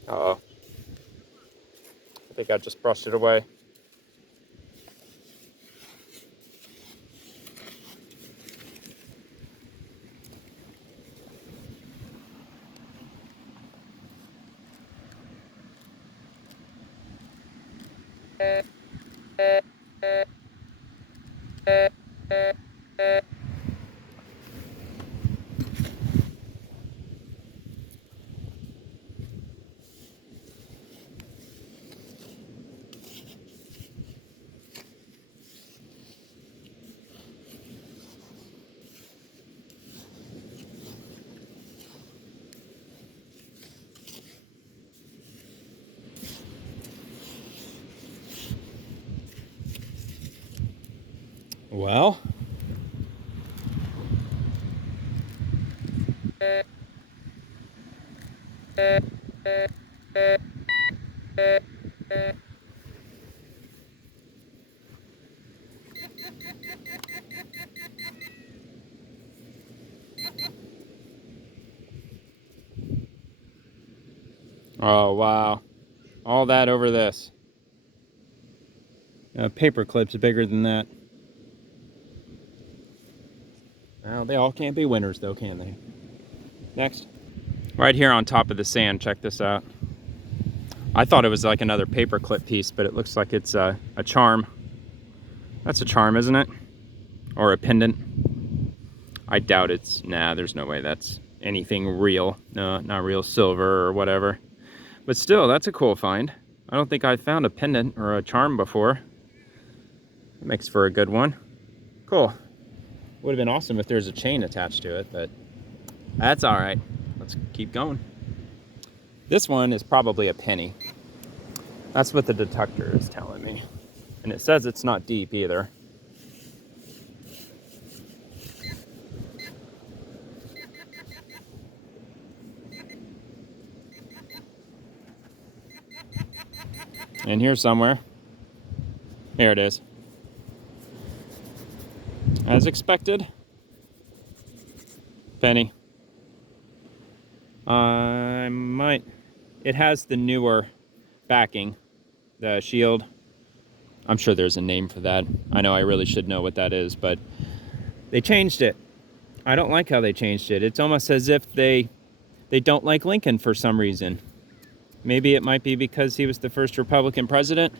Uh-oh. I think I just brushed it away. Well, Oh, wow. All that over this. Paper clips bigger than that. Well, they all can't be winners though, can they? Next. Right here on top of the sand, check this out. I thought it was like another paper clip piece, but it looks like it's a charm. That's a charm, isn't it? Or a pendant. I doubt it's, nah, there's no way that's anything real. No, not real silver or whatever. But still, that's a cool find. I don't think I've found a pendant or a charm before. It makes for a good one. Cool. Would have been awesome if there's a chain attached to it, but that's all right. Let's keep going. This one is probably a penny. That's what the detector is telling me. And it says it's not deep either. And here somewhere. Here it is. As expected. Penny. I might. It has the newer backing, the shield. I'm sure there's a name for that. I know I really should know what that is, but they changed it. I don't like how they changed it. It's almost as if they don't like Lincoln for some reason. Maybe it might be because he was the first Republican president.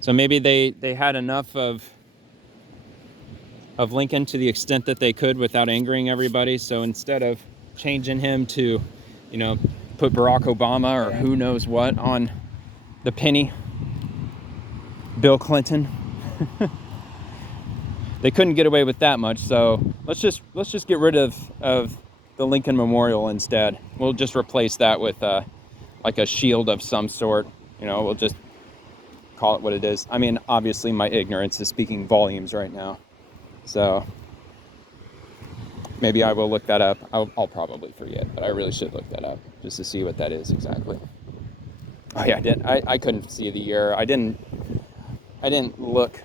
So maybe they had enough of Lincoln to the extent that they could without angering everybody. So instead of changing him to, you know, put Barack Obama or who knows what on the penny, Bill Clinton. They couldn't get away with that much, so let's just get rid of the Lincoln Memorial instead. We'll just replace that with like a shield of some sort. You know, we'll just call it what it is. I mean, obviously my ignorance is speaking volumes right now, so maybe I will look that up. I'll probably forget, but I really should look that up just to see what that is exactly. Oh yeah, I couldn't see the year. I didn't look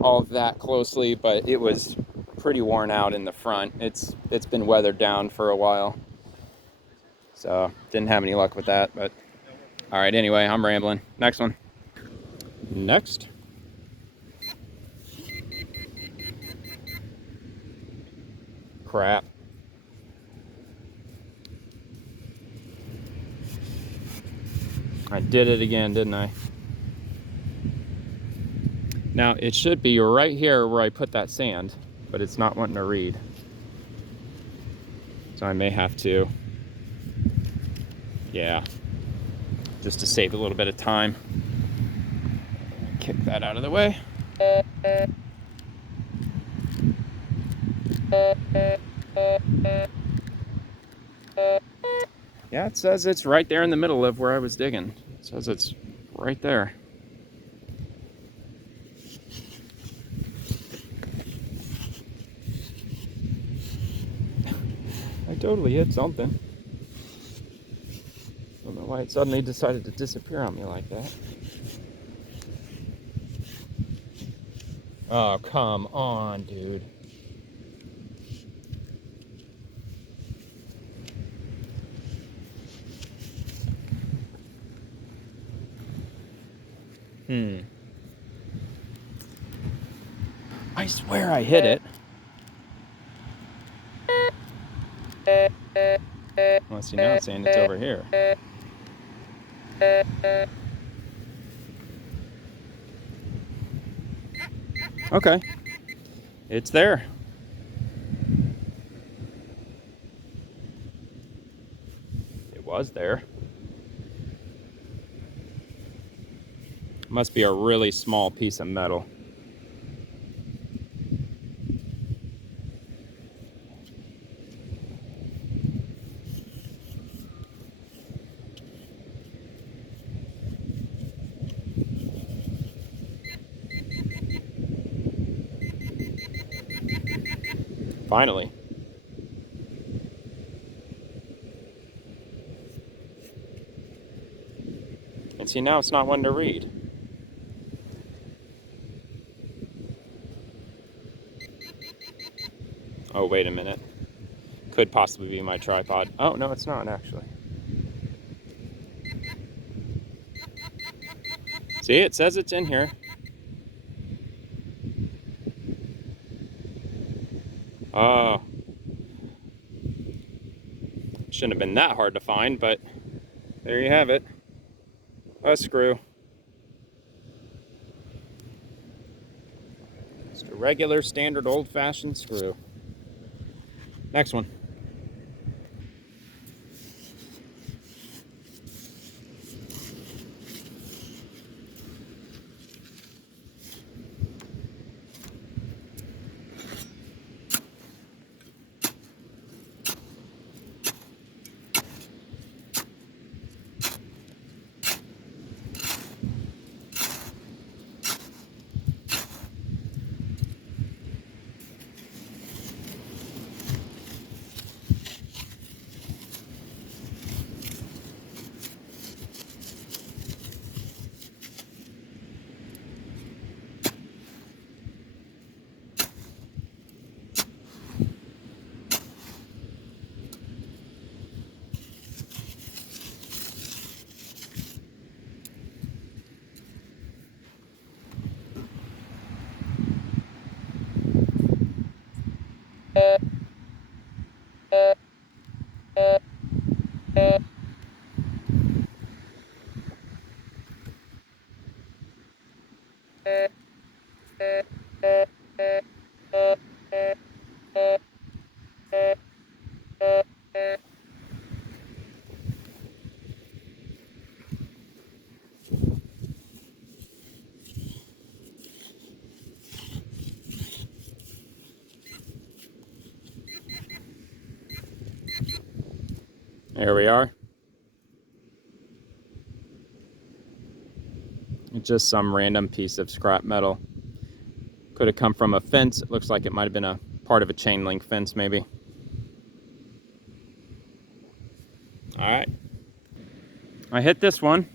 all that closely, but it was pretty worn out in the front. It's been weathered down for a while, so didn't have any luck with that. But all right, anyway, I'm rambling. Next one. Next. Crap. I did it again, didn't I? Now, it should be right here where I put that sand, but it's not wanting to read. So I may have to, yeah, just to save a little bit of time. Kick that out of the way. Yeah, it says it's right there in the middle of where I was digging. It says it's right there. I totally hit something. I don't know why it suddenly decided to disappear on me like that. Oh, come on, dude. I swear I hit it. Well, see, now it's saying it's over here. Okay. It's there. It was there. Must be a really small piece of metal. Finally. And see, now it's not one to read. Oh, wait a minute. Could possibly be my tripod. Oh, no, it's not, actually. See, it says it's in here. Oh. Shouldn't have been that hard to find, but there you have it. A screw. Just a regular, standard, old-fashioned screw. Next one. There we are. It's just some random piece of scrap metal. Could have come from a fence. It looks like it might have been a part of a chain link fence, maybe. All right. I hit this one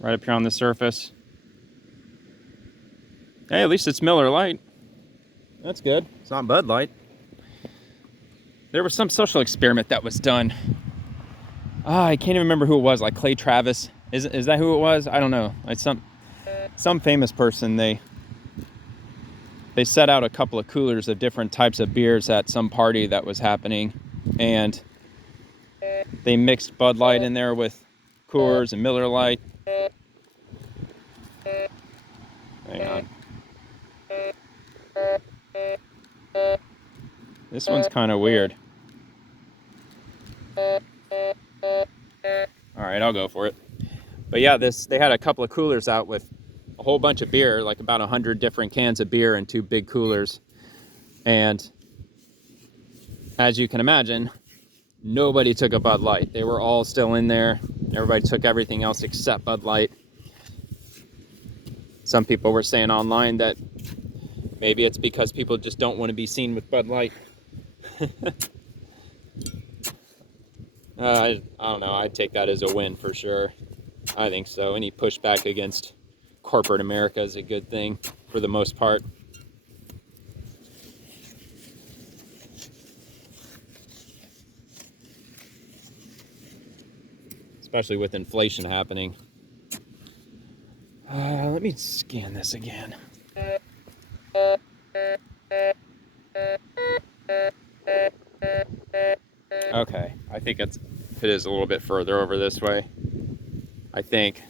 right up here on the surface. Hey, at least it's Miller Lite. That's good. It's not Bud Light. There was some social experiment that was done. I can't even remember who it was, like Clay Travis. Is that who it was? I don't know. Like some famous person. They set out a couple of coolers of different types of beers at some party that was happening, and they mixed Bud Light in there with Coors and Miller Lite. Hang on. This one's kind of weird. All right, I'll go for it. But yeah, they had a couple of coolers out with a whole bunch of beer, like about 100 different cans of beer in 2 big coolers. And as you can imagine, nobody took a Bud Light. They were all still in there. Everybody took everything else except Bud Light. Some people were saying online that maybe it's because people just don't want to be seen with Bud Light. I don't know. I'd take that as a win for sure. I think so. Any pushback against corporate America is a good thing for the most part. Especially with inflation happening. Let me scan this again. Okay, I think it is a little bit further over this way. I think.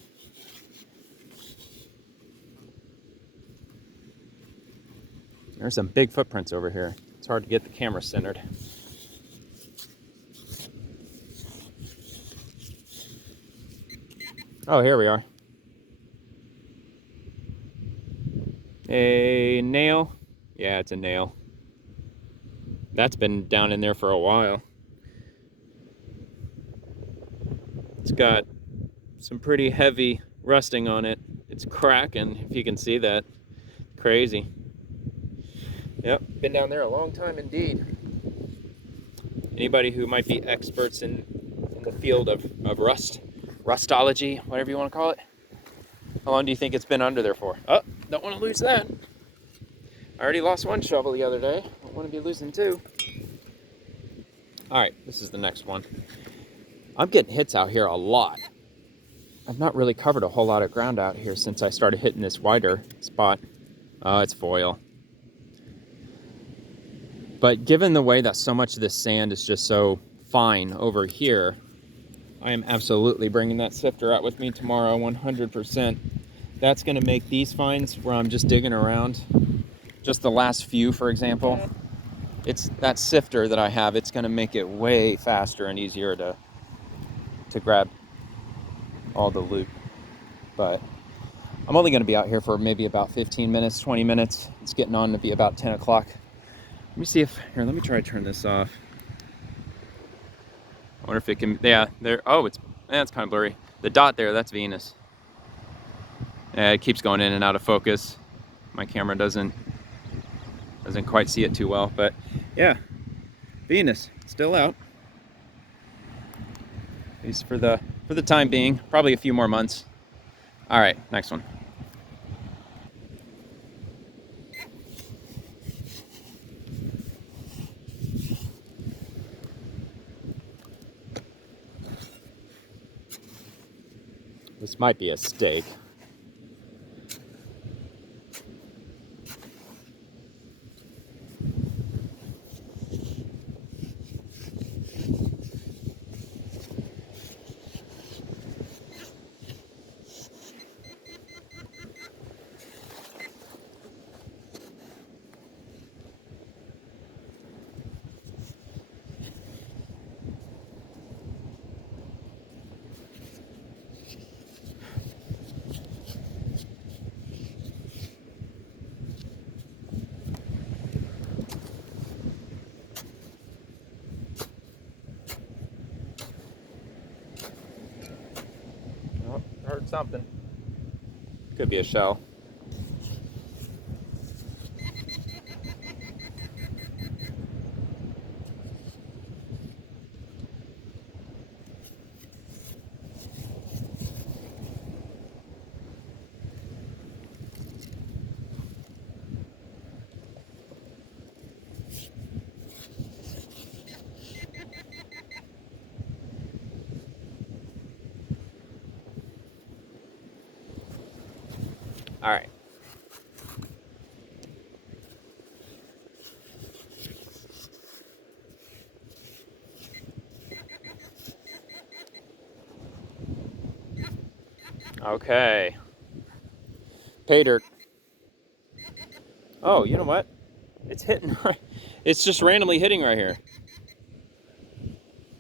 There's some big footprints over here. It's hard to get the camera centered. Oh, here we are. A nail. Yeah, it's a nail. That's been down in there for a while. It's got some pretty heavy rusting on it. It's cracking, if you can see that. Crazy. Yep, been down there a long time indeed. Anybody who might be experts in the field of rustology, whatever you want to call it. How long do you think it's been under there for? Oh, don't want to lose that. I already lost one shovel the other day. I don't want to be losing 2. All right, this is the next one. I'm getting hits out here a lot. I've not really covered a whole lot of ground out here since I started hitting this wider spot. Oh, it's foil. But given the way that so much of this sand is just so fine over here, I am absolutely bringing that sifter out with me tomorrow, 100%. That's going to make these finds where I'm just digging around, just the last few, for example, it's that sifter that I have, it's going to make it way faster and easier to grab all the loot. But I'm only going to be out here for maybe about 15 minutes, 20 minutes. It's getting on to be about 10 o'clock. Let me see if, here, let me try to turn this off. I wonder if it can, yeah, there, oh, it's kind of blurry. The dot there, that's Venus. Yeah, it keeps going in and out of focus. My camera doesn't quite see it too well, but yeah, Venus, still out. At least for the time being, probably a few more months. All right, next one. This might be a steak. Oh, heard something. Could be a shell. All right. Okay. Pay dirt. Oh, you know what? It's hitting right. It's just randomly hitting right here.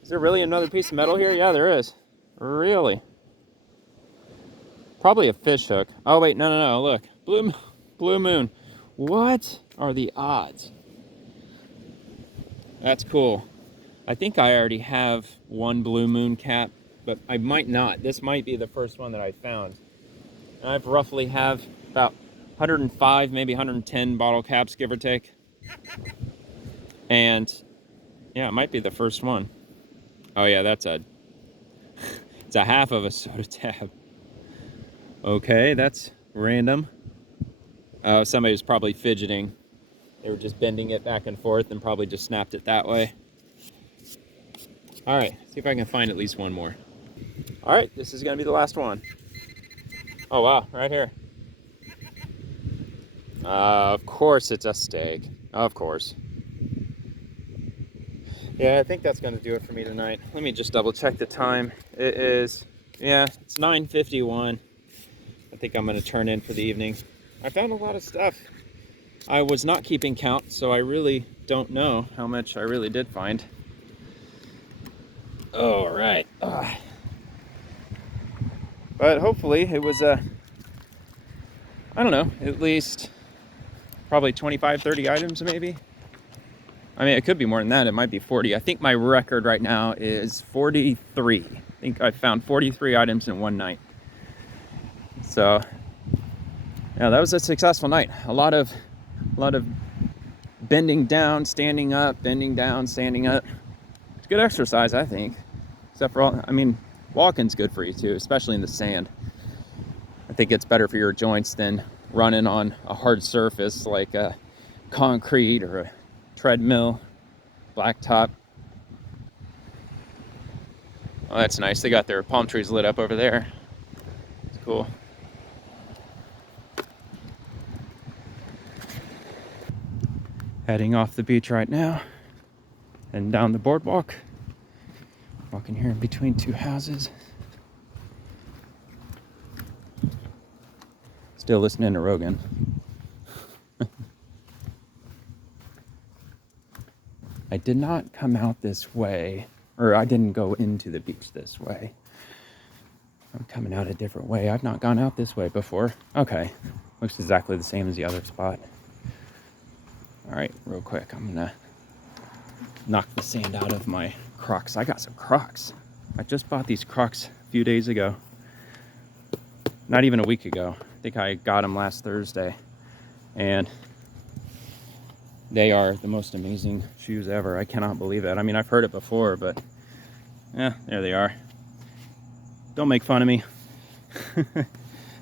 Is there really another piece of metal here? Yeah, there is. Really? Probably a fish hook. Oh wait, no. Look, blue moon. What are the odds? That's cool. I think I already have one blue moon cap, but I might not. This might be the first one that I found. And I've roughly have about 105, maybe 110 bottle caps, give or take. And yeah, it might be the first one. Oh yeah, it's a half of a soda tab. Okay, that's random. Somebody was probably fidgeting. They were just bending it back and forth and probably just snapped it that way. All right, see if I can find at least one more. All right, this is gonna be the last one. Oh wow, right here. Of course it's a steak. Of course. Yeah, I think that's gonna do it for me tonight. Let me just double check the time. It is, yeah, it's 9:51. I think I'm gonna turn in for the evening. I found a lot of stuff. I was not keeping count, so I really don't know how much I really did find. All right. But hopefully it was I don't know, at least probably 25, 30 items maybe. I mean, it could be more than that. It might be 40. I think my record right now is 43. I think I found 43 items in one night. So yeah, that was a successful night. A lot of bending down, standing up, bending down, standing up. It's good exercise, I think. Except for all, I mean, walking's good for you too, especially in the sand. I think it's better for your joints than running on a hard surface like a concrete or a treadmill, blacktop. Oh, that's nice. They got their palm trees lit up over there. cool. Heading off the beach right now and down the boardwalk. Walking here in between two houses. Still listening to Rogan. I did not come out this way, or I didn't go into the beach this way. I'm coming out a different way. I've not gone out this way before. Okay, looks exactly the same as the other spot. All right, real quick, I'm gonna knock the sand out of my Crocs. I got some Crocs. I just bought these Crocs a few days ago. Not even a week ago. I think I got them last Thursday. And they are the most amazing shoes ever. I cannot believe it. I mean, I've heard it before, but yeah, there they are. Don't make fun of me.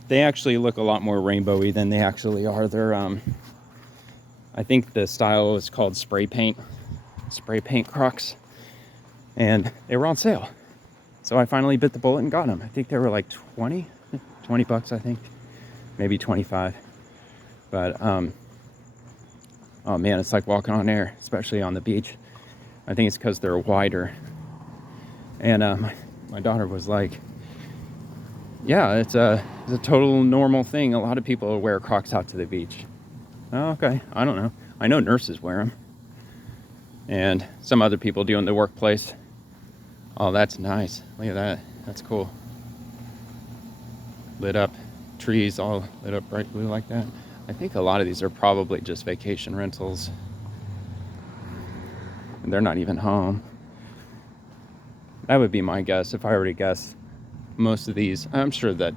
They actually look a lot more rainbowy than they actually are. They're, I think the style is called spray paint Crocs. And they were on sale. So I finally bit the bullet and got them. I think they were like 20 bucks, I think. Maybe 25. But, oh man, it's like walking on air, especially on the beach. I think it's because they're wider. And my daughter was like, yeah, it's a total normal thing. A lot of people wear Crocs out to the beach. Oh, okay, I don't know. I know nurses wear them. And some other people do in the workplace. Oh, that's nice. Look at that. That's cool. Lit up trees, all lit up bright blue like that. I think a lot of these are probably just vacation rentals. And they're not even home. That would be my guess if I were to guess. Most of these, I'm sure that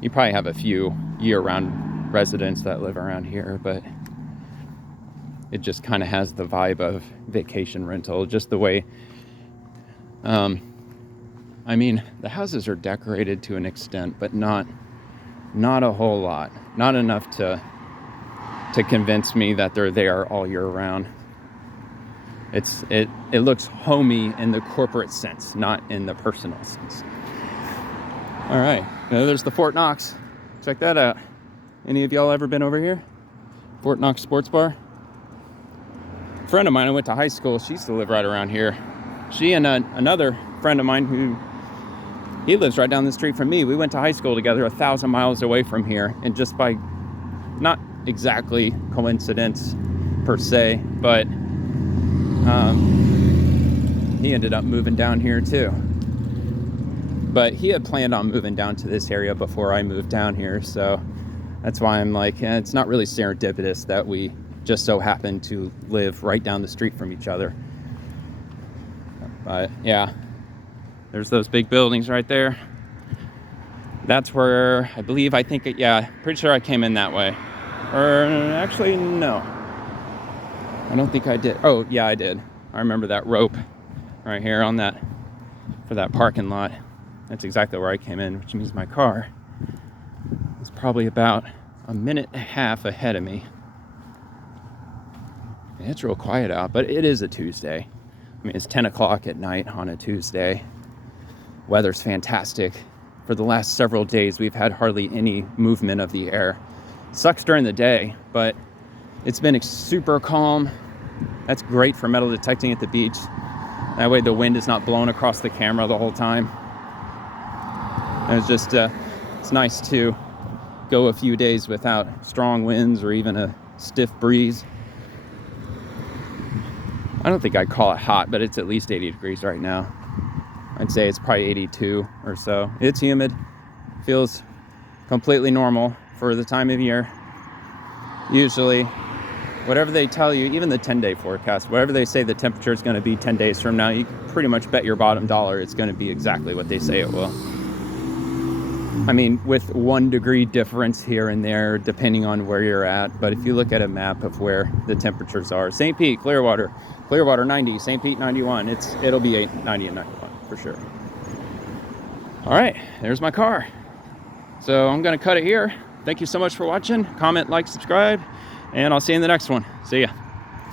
you probably have a few year-round residents that live around here, but it just kind of has the vibe of vacation rental, just the way, I mean, the houses are decorated to an extent, but not a whole lot. Not enough to convince me that they're there all year round. It looks homey in the corporate sense, not in the personal sense. All right, now there's the Fort Knox. Check that out. Any of y'all ever been over here? Fort Knox Sports Bar. A friend of mine I went to high school, she used to live right around here. She and another friend of mine he lives right down the street from me. We went to high school together 1,000 miles away from here. And just by, not exactly coincidence per se, but he ended up moving down here too. But he had planned on moving down to this area before I moved down here. So that's why I'm like, it's not really serendipitous that we just so happen to live right down the street from each other. But yeah, there's those big buildings right there. That's where pretty sure I came in that way. Or actually, no. I don't think I did. Oh, yeah, I did. I remember that rope right here for that parking lot. That's exactly where I came in, which means my car is probably about a minute and a half ahead of me. And it's real quiet out, but it is a Tuesday. I mean, it's 10 o'clock at night on a Tuesday. Weather's fantastic. For the last several days, we've had hardly any movement of the air. It sucks during the day, but it's been super calm. That's great for metal detecting at the beach. That way the wind is not blowing across the camera the whole time. And it's just, it's nice to go a few days without strong winds or even a stiff breeze. I don't think I'd call it hot, but it's at least 80 degrees right now. I'd say it's probably 82 or so. It's humid. Feels completely normal for the time of year. Usually, whatever they tell you, even the 10-day forecast, whatever they say the temperature is going to be 10 days from now, you can pretty much bet your bottom dollar it's going to be exactly what they say it will. I mean, with 1 degree difference here and there, depending on where you're at. But if you look at a map of where the temperatures are, St. Pete, Clearwater 90, St. Pete 91, it'll be 90 and 91 for sure. All right, there's my car. So I'm going to cut it here. Thank you so much for watching. Comment, like, subscribe, and I'll see you in the next one. See ya.